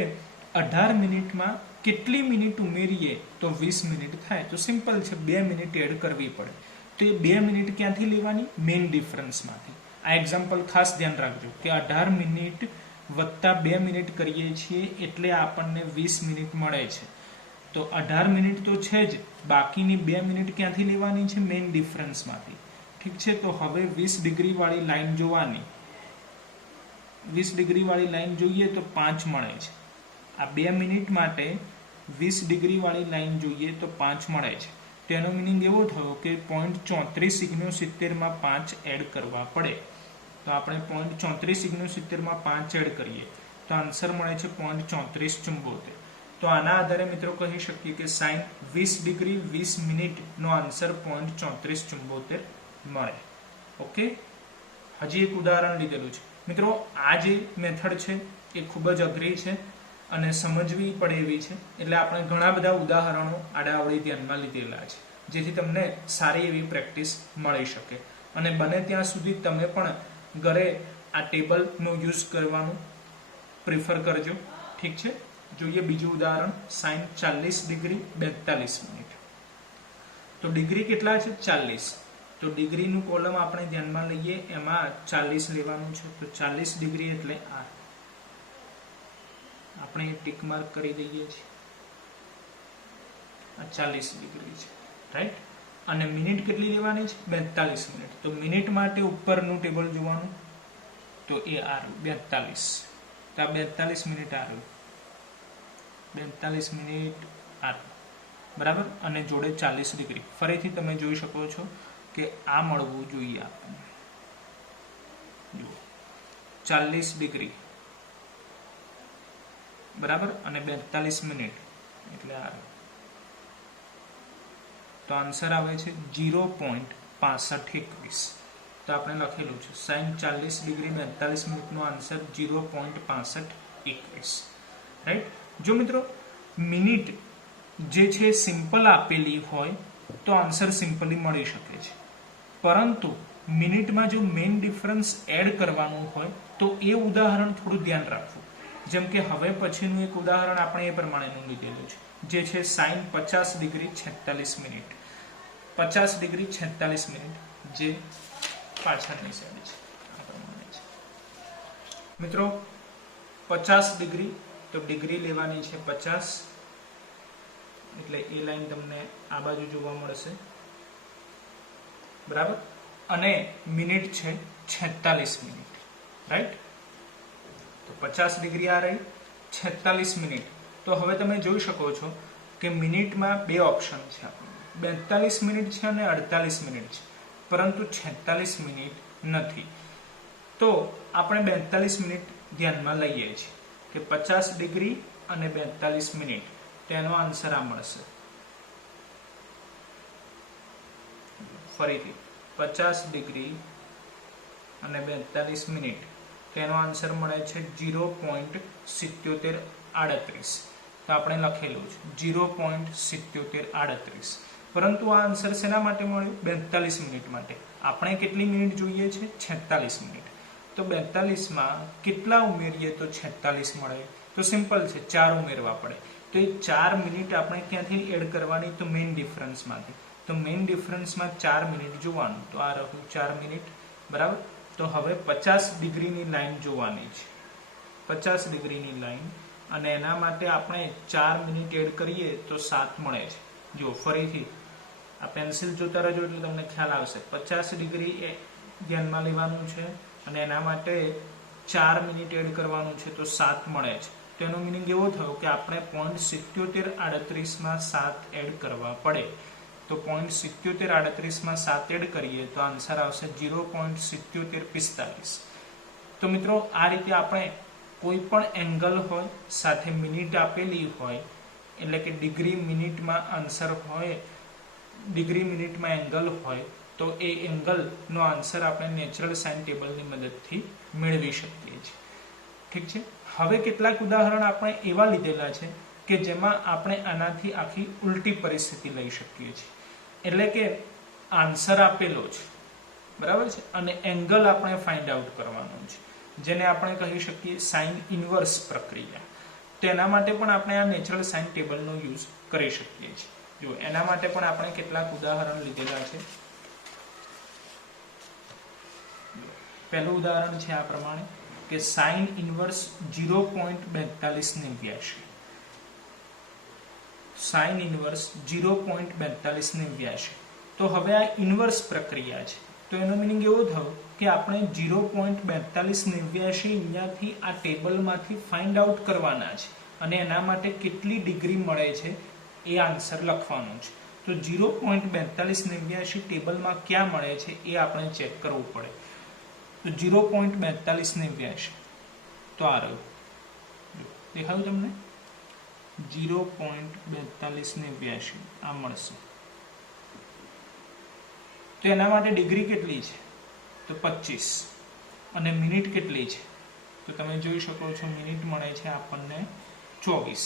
18 મિનિટમાં કેટલી મિનિટ ઉમેરીએ તો 20 મિનિટ થાય? તો સિમ્પલ છે, 2 મિનિટ એડ કરવી પડે. તો એ 2 મિનિટ ક્યાંથી લેવાની? મેઇન ડિફરન્સમાંથી. આ એક્ઝામ્પલ ખાસ ધ્યાન રાખજો કે 18 મિનિટ વત્તા 2 મિનિટ કરીએ છીએ એટલે આપણને 20 મિનિટ મળે છે. તો 18 મિનિટ તો છે જ, બાકીની 2 મિનિટ ક્યાંથી લેવાની છે? મેઇન ડિફરન્સમાંથી. ઠીક છે? તો હવે 20 ડિગ્રી વાળી લાઈન જોવાની. 20 ડિગ્રી વાળી લાઈન જોઈએ તો 5 મળે છે. આ 2 મિનિટ માટે 20 ડિગ્રી વાળી લાઈન જોઈએ તો 5 મળે છે. તેનો મિનિંગ એવો થયો કે 0.3469 માં 5 એડ કરવા પડે. તો આપણે 0.3469 માં 5 એડ કરીએ તો આન્સર મળે છે 0.3474. તો આના આધારે મિત્રો કહી શકીએ કે સાઇન 20 ડિગ્રી 20 મિનિટનો આન્સર 0.3474 મળે. ઓકે, હજી એક ઉદાહરણ લીધેલું છે મિત્રો. આ જે મેથડ છે એ ખૂબ જ અઘરી છે અને સમજવી પડે એવી છે, એટલે આપણે ઘણા બધા ઉદાહરણો આડાઅવળી ધ્યાનમાં લીધેલા છે, જેથી તમને સારી એવી પ્રેક્ટિસ મળી શકે. અને બને ત્યાં સુધી તમે પણ ઘરે આ ટેબલનો યુઝ કરવાનું પ્રિફર કરજો. ઠીક છે, જોઈએ બીજું ઉદાહરણ. Sine 40 degree 42 minute. તો ડિગ્રી કેટલા છે? 40. તો ડિગ્રીનું કોલમ આપણે ધ્યાનમાં લઈએ, એમાં 40 લેવાનું છે. તો 40 ડિગ્રી એટલે આ આપણે ટીક માર્ક કરી દઈએ છીએ. આ 40 ડિગ્રી છે, રાઈટ. અને મિનિટ કેટલી લેવાની છે? 42 મિનિટ. તો મિનિટ માટે ઉપરનું ટેબલ જોવાનું, તો એ આવ્યું 42. તો આ 42 મિનિટ આવ્યું, 42 મિનિટ આવ્યું, બરાબર. અને જોડે 40 ડિગ્રી. ફરીથી તમે જોઈ શકો છો કે આ મળવું જોઈએ આપણને. જુઓ 40 ડિગ્રી બરાબર અને 42 મિનિટ એટલે આ. તો આન્સર આવે છે 0.6521. તો આપણે લખેલું છે સાઇન 40 ડિગ્રી 42 મિનિટનો આન્સર 0.6521. રાઈટ. જો મિત્રો મિનિટ જે છે સિમ્પલ આપેલી હોય તો આન્સર સિમ્પલી મળી શકે છે, પરંતુ મિનિટમાં જો મેઇન ડિફરન્સ એડ કરવાનું હોય તો એ ઉદાહરણ થોડું ધ્યાન રાખવું. જેમ કે હવે પછીનું એક ઉદાહરણ આપણે એ પ્રમાણેનું લીધેલું છે, જે છે sine 50 degree 46 minute. 50 degree 46 minute જે પાછળની સાઈડ છે આ પ્રમાણે છે. મિત્રો 50 ડિગ્રી, તો ડિગ્રી લેવાની છે 50, એટલે એ લાઈન તમને આ બાજુ જોવા મળશે, બરાબર. અને મિનિટ છે 46 મિનિટ, રાઈટ. તો 50 ડિગ્રી આ રહી, 46 મિનિટ. તો હવે તમે જોઈ શકો છો કે મિનિટમાં બે ઓપ્શન છે, 42 મિનિટ છે અને 48 મિનિટ છે, પરંતુ 46 મિનિટ નથી. તો આપણે 42 મિનિટ ધ્યાનમાં લઈએ છીએ કે 50 ડિગ્રી અને 42 મિનિટ, તેનો આન્સર આ મળશે. ફરીથી 50 ડિગ્રી અને 42 મિનિટ, તેનો આન્સર મળે છે 0.7738. તો આપણે લખેલું છે 0.7738. પરંતુ આ આન્સર શેના માટે મળ્યું? 42 મિનિટ માટે. આપણે કેટલી મિનિટ જોઈએ છે? 46 મિનિટ. તો 42માં કેટલા ઉમેરીએ તો 46 મળે? તો સિમ્પલ છે, 4 ઉમેરવા પડે. તો એ 4 મિનિટ આપણે ક્યાંથી એડ કરવાની? તો મેઇન ડિફરન્સમાંથી. તો મેઇન ડિફરન્સમાં 4 મિનિટ જોવાનું, તો આ રહ્યું 4 મિનિટ, બરાબર. તો હવે 50 ડિગ્રીની લાઈન જોવાની છે, 50 ડિગ્રીની લાઈન, અને એના માટે આપણે 4 મિનિટ એડ કરીએ તો 7 મળે છે. જો ફરીથી આ પેન્સિલ જોતા રહેજો એટલે તમને ખ્યાલ આવશે. 50 ડિગ્રી એ ધ્યાનમાં લેવાનું છે અને એના માટે 4 મિનિટ એડ કરવાનું છે તો 7 મળે છે. તો એનો મિનિંગ એવો થયો કે આપણે 0.7738 માં 7 એડ કરવા પડે. તો 0.7738 માં 7 એડ કરીએ તો આન્સર આવશે 0.7745. તો મિત્રો આ રીતે આપણે કોઈ પણ એંગલ હોય સાથે મિનિટ આપેલી હોય, એટલે કે ડિગ્રી મિનિટમાં આન્સર હોય, ડિગ્રી મિનિટમાં એંગલ હોય, તો એ એંગલનો આન્સર આપણે નેચરલ સાઇન ટેબલની મદદથી મેળવી શકીએ છીએ. ઠીક છે. હવે કેટલાક ઉદાહરણ આપણે એવા લીધેલા છે કે જેમાં આપણે આનાથી આખી ઉલટી પરિસ્થિતિ લઈ શકીએ છીએ. એટલે કે આન્સર આપેલો છે, બરાબર છે, અને એંગલ આપણે ફાઇન્ડ આઉટ કરવાનો છે, જેને આપણે કહી શકીએ સાઇન ઇન્વર્સ પ્રક્રિયા. તો એના માટે પણ આપણે આ નેચરલ સાઇન ટેબલનો યુઝ કરી શકીએ છીએ. જો એના માટે પણ આપણે કેટલાક ઉદાહરણ લીધેલા છે. પહેલું ઉદાહરણ છે આ પ્રમાણે કે સાઇન ઇન્વર્સ 0.4289. Sine inverse 0.4289. તો હવે આ ઇન્વર્સ પ્રક્રિયા છે, તો એનો મિનિંગ એવો થયો કે આપણે 0.4289 અહીંયાથી આ ટેબલમાંથી ફાઇન્ડ આઉટ કરવાના છે અને એના માટે કેટલી ડિગ્રી મળે છે એ આન્સર લખવાનો છે. તો 0.4289 ટેબલમાં ક્યાં મળે છે એ આપણે ચેક કરવું પડે. તો 0.4289 તો આ રહ્યું, દેખાયું તમને? 0.4289 આ મળશે. તો એના માટે ડિગ્રી કેટલી છે? તો 25. અને મિનિટ કેટલી છે? તો તમે જોઈ શકો છો મિનિટ મળે છે આપણને 24.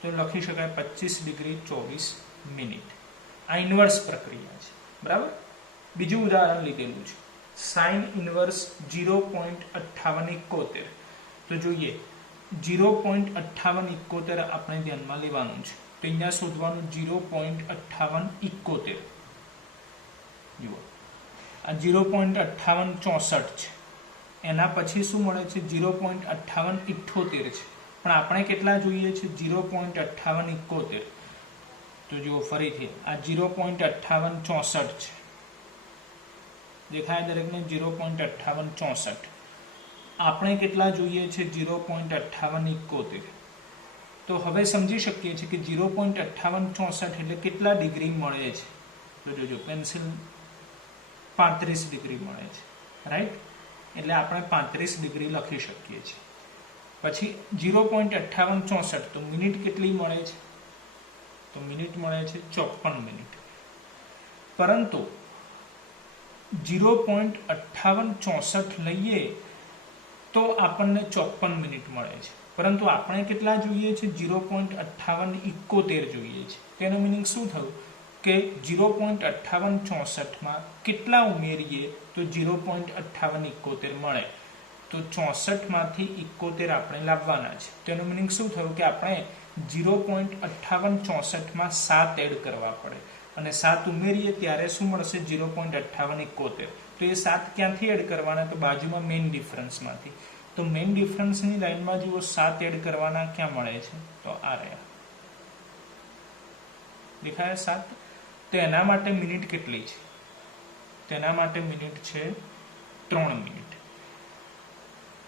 તો લખી શકાય 25 ડિગ્રી 24 મિનિટ. આ ઇન્વર્સ પ્રક્રિયા છે, બરાબર. બીજું ઉદાહરણ લીધેલું છે સાઇન ઇન્વર્સ 0.5871. તો જોઈએ 0.5871 આપણે ધ્યાનમાં લેવાનું છે. તો અહીંયા શોધવાનું 0.5871. જુઓ આ 0.5864 છે. એના પછી શું મળે છે? 0.5878 છે. પણ આપણે કેટલા જોઈએ છે? 0.5871. તો જુઓ ફરીથી આ 0.5864 છે. દેખાય દરેકને? 0.5864. આપણે કેટલા જોઈએ છે? 0.5871. તો હવે સમજી શકીએ છીએ કે 0.5864 એટલે કેટલા ડિગ્રી મળે છે. તો જોજો પેન્સિલ 35 ડિગ્રી મળે છે, રાઈટ. એટલે આપણે 35 ડિગ્રી લખી શકીએ છીએ. પછી 0.5864 તો મિનિટ કેટલી મળે છે? તો મિનિટ મળે છે 54 મિનિટ. પરંતુ 0.5864 લઈએ તો આપણને 54 મિનિટ મળે છે. પરંતુ આપણે કેટલા જોઈએ છે? 0.5871 જોઈએ છે. તેનો મિનિંગ શું થયું કે 0.5864 માં કેટલા ઉમેરીએ તો 0.5871 મળે. તો 64 માંથી 71 આપણે લાવવાના છે. તેનો મિનિંગ શું થયું કે આપણે 0.5864 માં 7 એડ કરવા પડે અને 7 ઉમેરીએ ત્યારે શું મળશે? 0.5871. તો એ 7 ક્યાંથી એડ કરવાના? તો બાજુમાં મેઇન ડિફરન્સમાંથી. તો મેઇન ડિફરન્સની લાઈનમાં જુઓ 7 એડ કરવાના ક્યાં મળે છે? તો આ રહ્યા, દેખાયા 7. તો એના માટે મિનિટ કેટલી છે? તેના માટે મિનિટ છે 3 મિનિટ.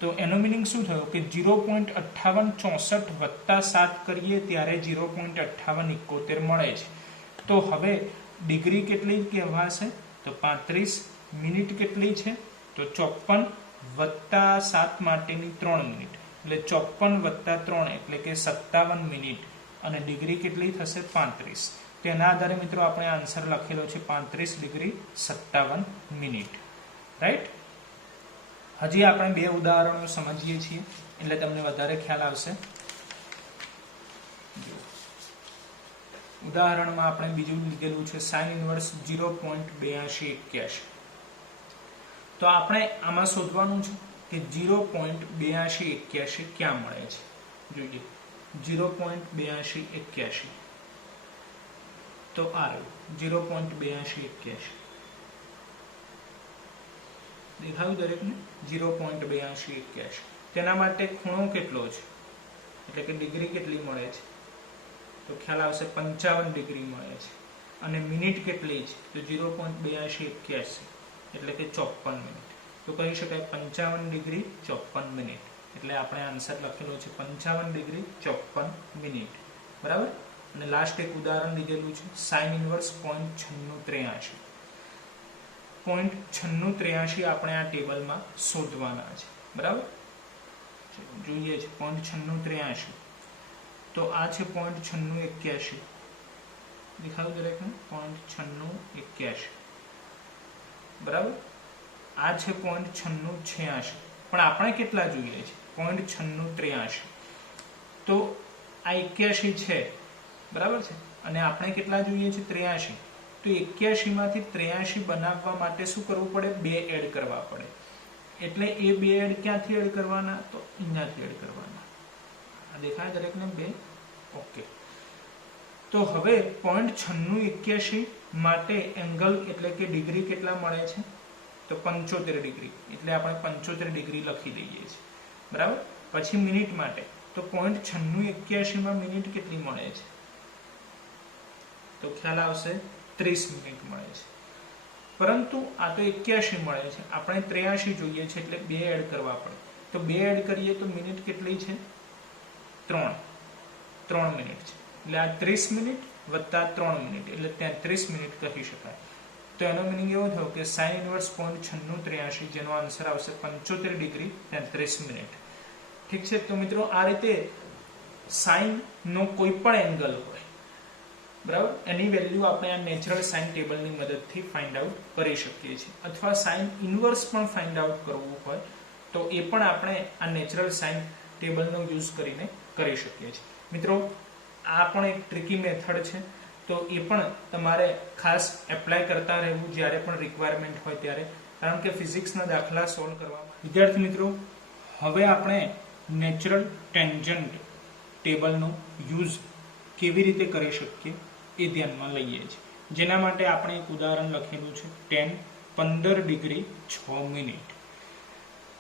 તો એનો મિનિંગ શું થયો કે 0.5864 વત્તા 7 કરીએ ત્યારે 0.5871 મળે છે. તો હવે ડિગ્રી કેટલી કહેવાશે? તો 35. મિનિટ કેટલી છે? તો 54 વત્તા 7 માટેની 3 મિનિટ એટલે 54 વત્તા 3 એટલે કે 57 મિનિટ. અને ડિગ્રી કેટલી થશે? 35. તેના આધારે મિત્રો આપણે આન્સર લખેલો છે 35 ડિગ્રી 57 મિનિટ, રાઈટ. હજી આપણે 2 ઉદાહરણો સમજીએ છીએ એટલે તમને વધારે ખ્યાલ આવશે. ઉદાહરણમાં આપણે બીજું લીધેલું છે સાઇન ઇન્વર્સ 0.8281. તો આપણે આમાં શોધવાનું છે કે 0.8281 ક્યાં મળે છે. જોઈએ 0.8281. તો આ 0.8281 દેખાયું દરેકને? 0.8281. તેના માટે ખૂણો કેટલો છે એટલે કે ડિગ્રી કેટલી મળે છે? તો ખ્યાલ આવશે 55 ડિગ્રી મળે છે. અને મિનિટ કેટલી છે? તો 0.8281 એટલે કે 54 મિનિટ. તો કહી શકાય 55 ડિગ્રી 54 મિનિટ. એટલે આપણે આન્સર લખેલો છે 55 ડિગ્રી 54 મિનિટ, બરાબર. અને લાસ્ટ એક ઉદાહરણ લીધેલું છે સાઇન ઇન્વર્સ 0.9683. 0.9683 આપણે આ ટેબલમાં શોધવાના છે, બરાબર. જોઈએ છે 0.9683. તો આ છે 0.9681. દેખાયું દરેકને? 0.9681, બરાબર. આ છે 0.9686. પણ આપણે કેટલા જોઈએ છે? 0.9683. તો આ 81 છે, બરાબર છે. અને આપણે કેટલા જોઈએ છે? 83. તો 81 માંથી 83 બનાવવા માટે શું કરવું પડે? 2 એડ કરવા પડે. એટલે એ 2 એડ ક્યાંથી એડ કરવાના? તો અહીંયાથી એડ કરવાના. આ દેખાય દરેકને? 2. ઓકે. તો હવે 0.9681 માટે એંગલ એટલે કે ડિગ્રી કેટલા મળે છે? તો 75 ડિગ્રી. એટલે આપણે 75 ડિગ્રી લખી દઈએ છીએ, બરાબર. પછી મિનિટ માટે તો 0.9681 માં મિનિટ કેટલી મળે છે? તો ખ્યાલ આવશે 30 મિનિટ મળે છે. પરંતુ આ તો 81 મળે છે, આપણે 83 જોઈએ છે એટલે 2 એડ કરવા પડે. તો 2 એડ કરીએ તો મિનિટ કેટલી છે? 3 મિનિટ છે. એટલે આ 30 મિનિટ વત્તા 3 મિનિટ એટલે 33 મિનિટ કહી શકાય. તો એનો મિનિંગ એવો થયો કે sin ઇન્વર્સ 0.9683 જેનો આન્સર આવશે 75 ડિગ્રી 33 મિનિટ. ઠીક છે. તો મિત્રો આ રીતે સાઇન નો કોઈ પણ એંગલ હોય, બરાબર, એની વેલ્યુ આપણે આ નેચરલ સાઇન ટેબલની મદદથી ફાઇન્ડ આઉટ કરી શકીએ છીએ. અથવા સાઇન ઇન્વર્સ પણ ફાઇન્ડ આઉટ કરવું હોય તો એ પણ આપણે આ નેચરલ સાઇન ટેબલનો યુઝ કરીને કરી શકીએ છીએ. મિત્રો આ પણ એક ટ્રિકી મેથડ છે, તો એ પણ તમારે ખાસ એપ્લાય કરતા રહેવું જ્યારે પણ રિક્વાયરમેન્ટ હોય ત્યારે, કારણ કે ફિઝિક્સના દાખલા સોલ્વ કરવામાં. વિદ્યાર્થી મિત્રો, હવે આપણે નેચરલ ટેન્જન્ટ ટેબલનો યુઝ કેવી રીતે કરી શકીએ એ ધ્યાનમાં લઈએ છીએ. જેના માટે આપણે એક ઉદાહરણ લખેલું છે, tan 15 ડિગ્રી 6 મિનિટ.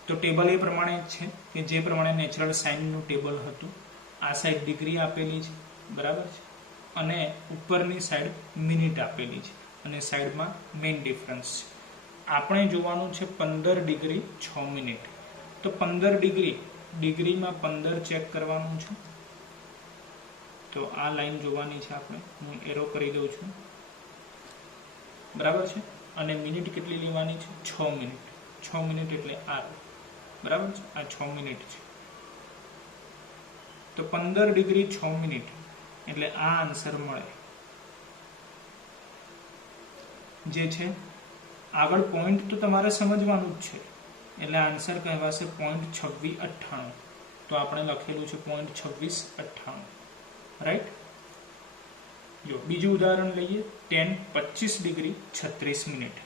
તો ટેબલ એ પ્રમાણે છે કે જે પ્રમાણે નેચરલ સાઇનનું ટેબલ હતું. આ સાઈડ ડિગ્રી આપેલી છે, બરાબર છે, અને ઉપરની સાઈડ મિનિટ આપેલી છે, અને સાઈડમાં મેઇન ડિફરન્સ છે. આપણે જોવાનું છે 15 ડિગ્રી 6 મિનિટ. તો 15 ડિગ્રીમાં 15 ચેક કરવાનું છે. તો આ લાઈન જોવાની છે આપણે, હું એરો કરી દઉં છું, બરાબર છે. અને મિનિટ કેટલી લેવાની છે? 6 મિનિટ. 6 મિનિટ એટલે આ, બરાબર છે, આ 6 મિનિટ છે. તો 15 ડિગ્રી 6 મિનિટ એટલે આ આન્સર મળે, જે છે આગળ પોઈન્ટ તો તમારે સમજવાનું જ છે, એટલે આન્સર કહેવાશે 0.2698. તો આપણે લખેલું છે 0.2698, રાઈટ. જો બીજું ઉદાહરણ લઈએ, tan 25 ડિગ્રી 36 મિનિટ.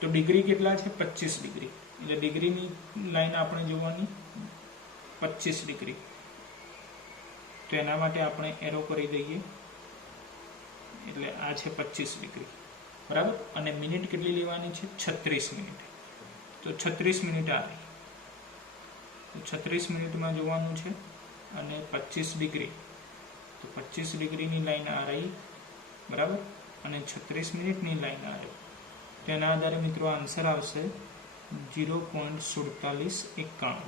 તો ડિગ્રી કેટલા છે? 25 ડિગ્રી. એટલે ડિગ્રીની લાઈન આપણે જોવાની 25 ડિગ્રી. તો એના માટે આપણે એરો કરી દઈએ, એટલે આ છે 25 ડિગ્રી, બરાબર. અને મિનિટ કેટલી લેવાની છે? 36 મિનિટ. તો 36 મિનિટ આવી, તો 36 મિનિટમાં જોવાનું છે. અને 25 ડિગ્રી, તો 25 ડિગ્રીની લાઈન આ રહી, બરાબર, અને 36 મિનિટની લાઈન આ રહી. તેના આધારે મિત્રો આન્સર આવશે 0.4791.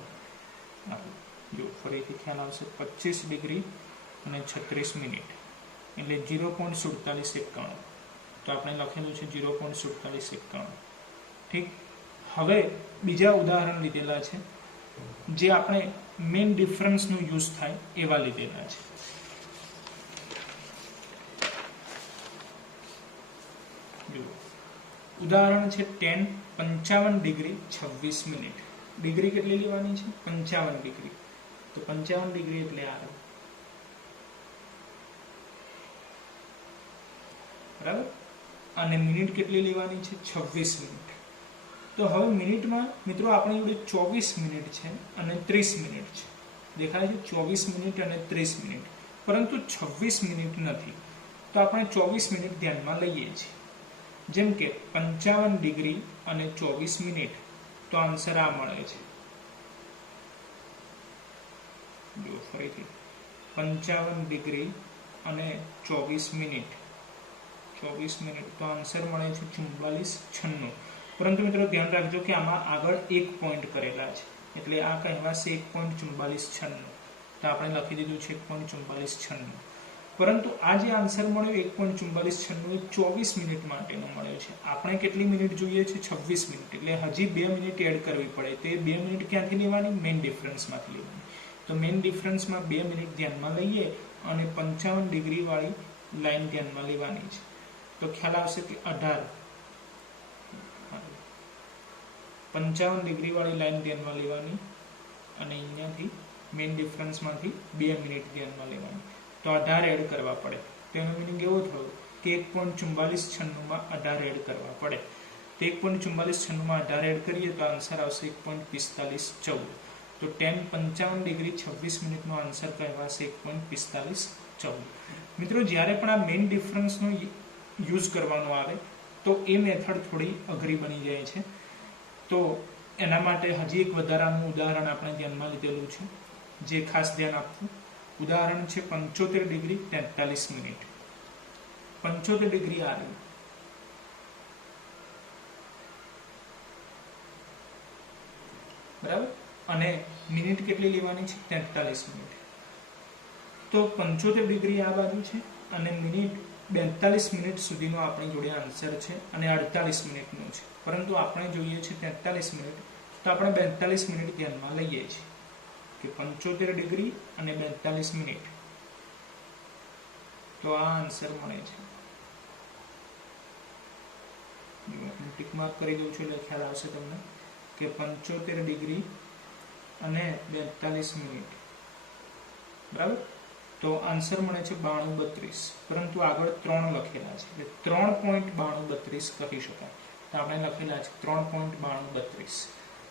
જો ફરીથી ખ્યાલ આવશે, 25 ડિગ્રી અને 36 મિનિટ એટલે 0.4791. તો આપણે લખેલું છે 0.4791. ઠીક. હવે બીજા ઉદાહરણ લીધેલા છે જે આપણે મેઇન ડિફરન્સનો યુઝ થાય એવા લીધેલા છે. ઉદાહરણ છે tan 55 ડિગ્રી 26 મિનિટ. ડિગ્રી કેટલી લેવાની છે? 55 ડિગ્રી. તો 55 ડિગ્રી એટલે આ, બરાબર. અને મિનિટ કેટલી લેવાની છે? 26 મિનિટ. તો હવે મિનિટમાં મિત્રો આપણી જોડે 24 મિનિટ છે અને 30 મિનિટ છે. દેખાય છે 24 મિનિટ અને 30 મિનિટ, પરંતુ 26 મિનિટ નથી. તો આપણે 24 મિનિટ ધ્યાનમાં લઈએ છીએ. જેમ કે 55 ડિગ્રી અને 24 મિનિટ, તો આન્સર આ મળે છે. જો ફરીથી 55 ડિગ્રી અને 24 મિનિટ, 24 મિનિટ, તો આન્સર મળે છે 4496. પરંતુ મિત્રો ધ્યાન રાખજો કે આમાં આગળ એક પોઈન્ટ કરેલા છે, એટલે આ કહેવાશે 1.4496. તો આપણે લખી દીધું છે 1.4496. પરંતુ આ જે આન્સર મળ્યો 1.4496 એ 24 મિનિટ માટેનો મળ્યો છે. આપણે કેટલી મિનિટ જોઈએ છે? 26 મિનિટ. એટલે હજી 2 મિનિટ એડ કરવી પડે. તે 2 મિનિટ ક્યાંથી લેવાની? મેઇન ડિફરન્સમાંથી લેવાની. તો મેઇન ડિફરન્સમાં 2 મિનિટ ધ્યાનમાં લઈએ અને 55 ડિગ્રી વાળી લાઈન ધ્યાનમાં લેવાની છે. તો ખ્યાલ આવશે કે 18, 55 ડિગ્રી વાળી લાઈન ધ્યાનમાં લેવાની અને અહીંયાથી મેઇન ડિફરન્સમાંથી 2 મિનિટ ધ્યાનમાં લેવાની. તો 18 એડ કરવા પડે. તેનો મિનિંગ એવો થયો કે 1.4496 18 એડ કરવા પડે. તો 1.4496 18 એડ કરીએ તો આન્સર આવશે 1.4514. તો tan 55 ડિગ્રી 26 મિનિટનો આન્સર કહેવાશે 1.4514. મિત્રો જ્યારે પણ આ મેઇન ડિફરન્સનો યુઝ કરવાનો આવે તો એ મેથડ થોડી અઘરી બની જાય છે. તો એના માટે હજી એક વધારાનું ઉદાહરણ આપણે ધ્યાનમાં લીધેલું છે, જે ખાસ ધ્યાન આપવું. ઉદાહરણ છે 75 ડિગ્રી 43 મિનિટ. 75 ડિગ્રી આવી બરાબર, અને મિનિટ કેટલી લેવાની છે? 43 મિનિટ. તો 75 ડિગ્રી આ બાજુ છે અને મિનિટ 42 મિનિટ સુધીનો આપણી જોડે આન્સર છે અને 48 મિનિટનો છે, પરંતુ આપણે જોઈએ છે 43 મિનિટ, તો આપણે 42 મિનિટ ધ્યાનમાં લઈએ છીએ કે 75 ડિગ્રી અને 42 મિનિટ, તો આ આન્સર મળે છે. ટિક માર્ક કરી દઉં છું એટલે ખ્યાલ આવશે તમને કે 75 ડિગ્રી અને 42 મિનિટ, બરાબર. તો આન્સર મળે છે 92-32, પરંતુ આગળ 3 લખેલા છે એટલે 3.9232 કહી શકાય. તો આપણે લખેલા છે 3.9232,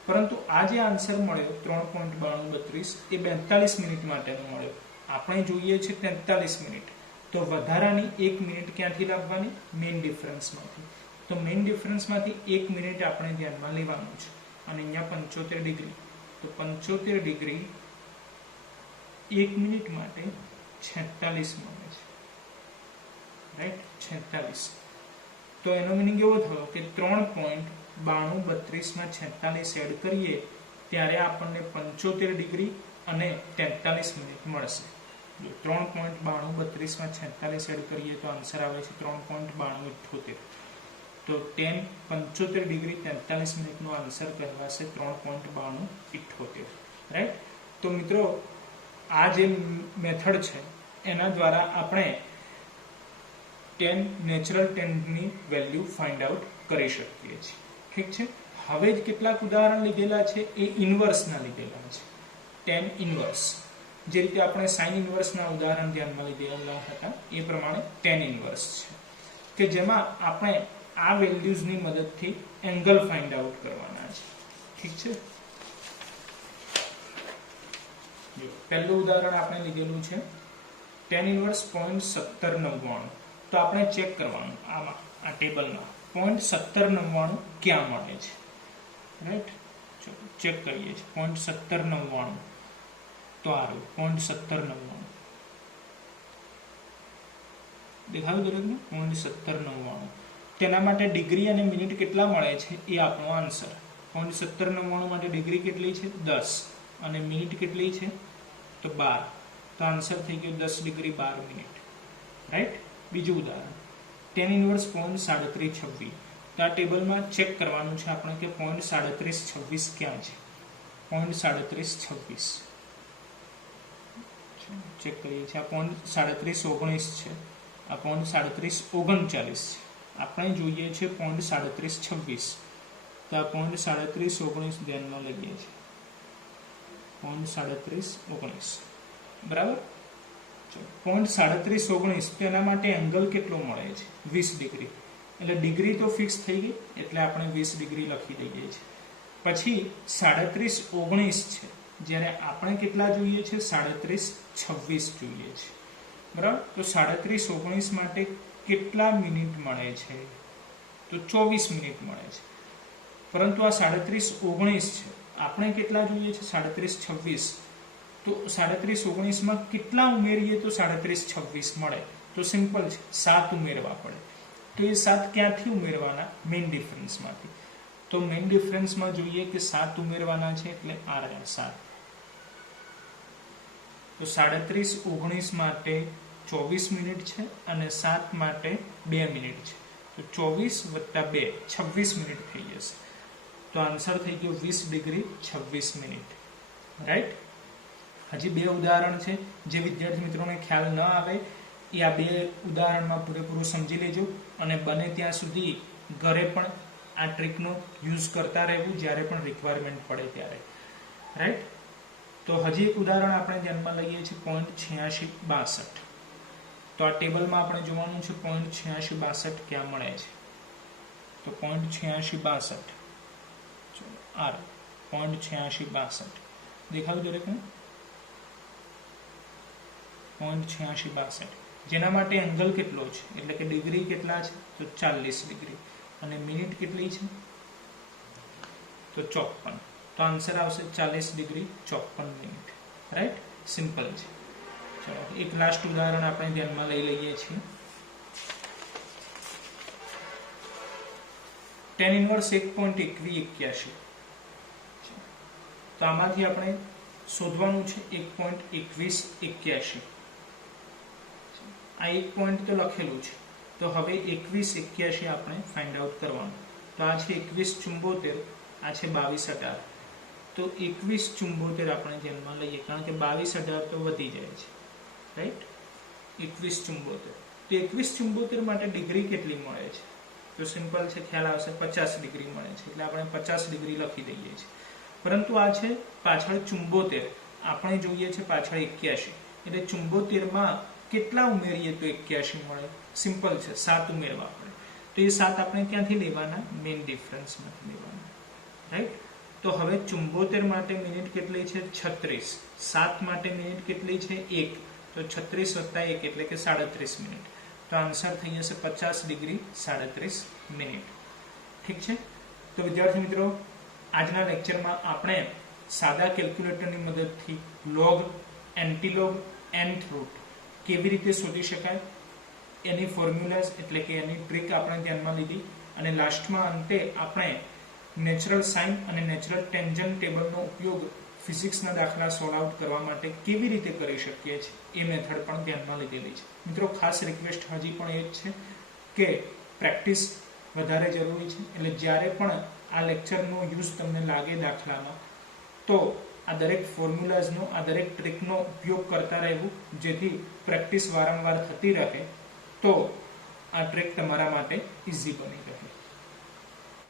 પરંતુ આ જે આન્સર મળ્યો 3.9232 એ 42 મિનિટ માટેનો મળ્યો. આપણે જોઈએ છે 43 મિનિટ, તો વધારાની 1 મિનિટ ક્યાંથી લાવવાની? મેઇન ડિફરન્સમાંથી. તો મેઇન ડિફરન્સમાંથી 1 મિનિટ આપણે ધ્યાનમાં લેવાનું છે. અને અહીંયા 75 ડિગ્રી, તો 75 ડિગ્રી 1 મિનિટ માટે 46 મળે છે, રાઈટ, 46. તો એનો મિનિંગ એવો થયો કે 3.9232 માં 46 એડ કરીએ ત્યારે આપણને 75 ડિગ્રી અને 43 મિનિટ મળશે. 3.9232 માં 46 એડ કરીએ તો આન્સર આવે છે 3.9278. તો 75 ડિગ્રી 43 મિનિટનો આન્સર કહેવાશે 3.9278, રાઈટ. તો મિત્રો, આ જે મેથડ છે એના દ્વારા આપણે નેચરલ ટેનની વેલ્યુ ફાઇન્ડ આઉટ કરી શકીએ છીએ. ઠીક છે. હવે જ કેટલાક ઉદાહરણ લીધેલા છે એ ઇન્વર્સના લીધેલા છે. ટેન ઇન્વર્સ, જે રીતે આપણે સાઇન ઇન્વર્સના ઉદાહરણ ધ્યાનમાં લીધેલા હતા એ પ્રમાણે ટેન ઇન્વર્સ છે કે જેમાં આપણે આ વેલ્યુઝની મદદથી એંગલ ફાઇન્ડ આઉટ કરવાના છે. ઠીક છે. પહેલું ઉદાહરણ આપણે લીધેલું છે tan ઇન્વર્સ 0.1799. તો આપણે ચેક કરવાનું આમાં, આ ટેબલમાં 0.1799 ક્યાં મળે છે, રાઈટ. ચેક કરીએ છીએ 0.1799. તો આ 0.1799 દેખાયું દરેકને? 0.1799. તેના માટે ડિગ્રી અને મિનિટ કેટલા મળે છે એ આપણો આન્સર. 0.1799 માટે ડિગ્રી કેટલી છે? 10, અને મિનિટ કેટલી છે? તો 12. તો આન્સર થઈ ગયો 10 ડિગ્રી 12 મિનિટ, રાઈટ. બીજું ઉદાહરણ tan ઇન્વર્સ 0.3726. તો આ ટેબલમાં ચેક કરવાનું છે આપણે કે 0.3726 ક્યાં છે. 0.3726 ચેક કરીએ છીએ. આ 0.3719 છે, આ 0.3739 છે. આપણે જોઈએ છે 0.3726, તો આ 0.3719 ધ્યાનમાં લઈએ છીએ. 0.3719, બરાબર. 0.3719, તો એના માટે એંગલ કેટલો મળે છે? 20 ડિગ્રી. એટલે ડિગ્રી તો ફિક્સ થઈ ગઈ એટલે આપણે 20 ડિગ્રી લખી દઈએ છીએ. પછી 3719 છે, જ્યારે આપણે કેટલા જોઈએ છે? 3726 જોઈએ છે, બરાબર. તો 3719 માટે કેટલા મિનિટ મળે છે? તો 24 મિનિટ મળે છે. પરંતુ આ 3719 છે, આપણે કેટલા જોઈએ છે? 3726. તો 3719 માં કેટલા ઉમેરીએ તો 3726 મળે? તો સિમ્પલ છે, 7 ઉમેરવા પડે. તો એ 7 ક્યાંથી ઉમેરવાના? મેઇન ડિફરન્સમાંથી. તો મેઇન ડિફરન્સમાં જોઈએ કે 7 ઉમેરવાના છે એટલે આ રહ્યા 7. તો 3719 માટે 24 મિનિટ છે અને 7 માટે 2 મિનિટ છે. તો 24 + 2 26 મિનિટ થઈ જશે. તો આન્સર થઈ ગયો 20 ડિગ્રી 26 મિનિટ, રાઈટ. હજી 2 ઉદાહરણ છે. જે વિદ્યાર્થી મિત્રોને ખ્યાલ ન આવે એ આ 2 ઉદાહરણમાં પૂરેપૂરું સમજી લેજો અને બને ત્યાં સુધી ઘરે પણ આ ટ્રીકનો યુઝ કરતા રહેવું જ્યારે પણ રિક્વાયરમેન્ટ પડે ત્યારે, રાઈટ. તો હજી એક ઉદાહરણ આપણે ધ્યાનમાં લઈએ છીએ 0.8662. તો આ ટેબલમાં આપણે જોવાનું છે 0.8662 ક્યાં મળે છે. તો 0.8662 આર 0.8662 દેખાયું દરેકને? 0.8662, જેના માટે એંગલ કેટલો છે એટલે કે ડિગ્રી કેટલા છે? તો 40 ડિગ્રી, અને મિનિટ કેટલી છે? તો 54. તો આન્સર આવશે 40 ડિગ્રી 54 મિનિટ, રાઈટ. સિમ્પલ છે. ચલો એક લાસ્ટ ઉદાહરણ આપણે ધ્યાનમાં લઈ લઈએ છીએ. tan inverse 1.81. તો આમાંથી આપણે શોધવાનું છે 1.2181. આ એક પોઈન્ટ તો લખેલું છે, તો હવે 2181 આપણે ફાઇન્ડ આઉટ કરવાનું. તો આ છે 2174, આ છે 2218. તો 2174 આપણે ધ્યાનમાં લઈએ, કારણ કે 2218 તો વધી જાય છે, રાઈટ. 2174. તો 2174 માટે ડિગ્રી કેટલી મળે છે? તો સિમ્પલ છે, ખ્યાલ આવશે, 50 ડિગ્રી મળે છે, એટલે આપણે 50 ડિગ્રી લખી દઈએ છીએ. પરંતુ આ છે પાછળ 74, આપણે જોઈએ છે પાછળ 81, એટલે 74 કેટલા ઉમેરીએ તો 81 મળે? સિમ્પલ છે, 7 ઉમેરવા પડે. તો એ 7 આપણે ક્યાંથી લેવાના? મેઇન ડિફરન્સમાંથી લેવાના, રાઈટ. તો હવે 74 માટે મિનિટ કેટલી છે? 36. 7 માટે મિનિટ કેટલી છે? 1. તો 36 + 1 એટલે કે 37 મિનિટ. તો આન્સર થઈ જશે 50 ડિગ્રી 37 મિનિટ. ઠીક છે. તો વિદ્યાર્થી મિત્રો, આજના લેક્ચરમાં આપણે સાદા કેલ્ક્યુલેટરની મદદથી લોગ, એન્ટીલોગ, nth રૂટ કેવી રીતે શોધી શકાય એની ફોર્મ્યુલાઝ એટલે કે એની ટ્રીક આપણે ધ્યાનમાં લીધી, અને લાસ્ટમાં અંતે આપણે નેચરલ સાઇન અને નેચરલ ટેન્જન્ટ ટેબલનો ઉપયોગ ફિઝિક્સના દાખલા સોલ્વ આઉટ કરવા માટે કેવી રીતે કરી શકીએ છીએ એ મેથડ પણ ધ્યાનમાં લીધેલી છે. મિત્રો, ખાસ રિક્વેસ્ટ હજી પણ એ જ છે કે પ્રેક્ટિસ વધારે જરૂરી છે. એટલે જ્યારે પણ આ લેક્ચરનો યુઝ તમને લાગે દાખલામાં, તો આ દરેક ફોર્મ્યુલાઝનો, આ દરેક ટ્રીકનો ઉપયોગ કરતા રહેવું, જેથી પ્રેક્ટિસ વારંવાર થતી રહે તો આ ટ્રીક તમારા માટે ઇઝી બની રહે.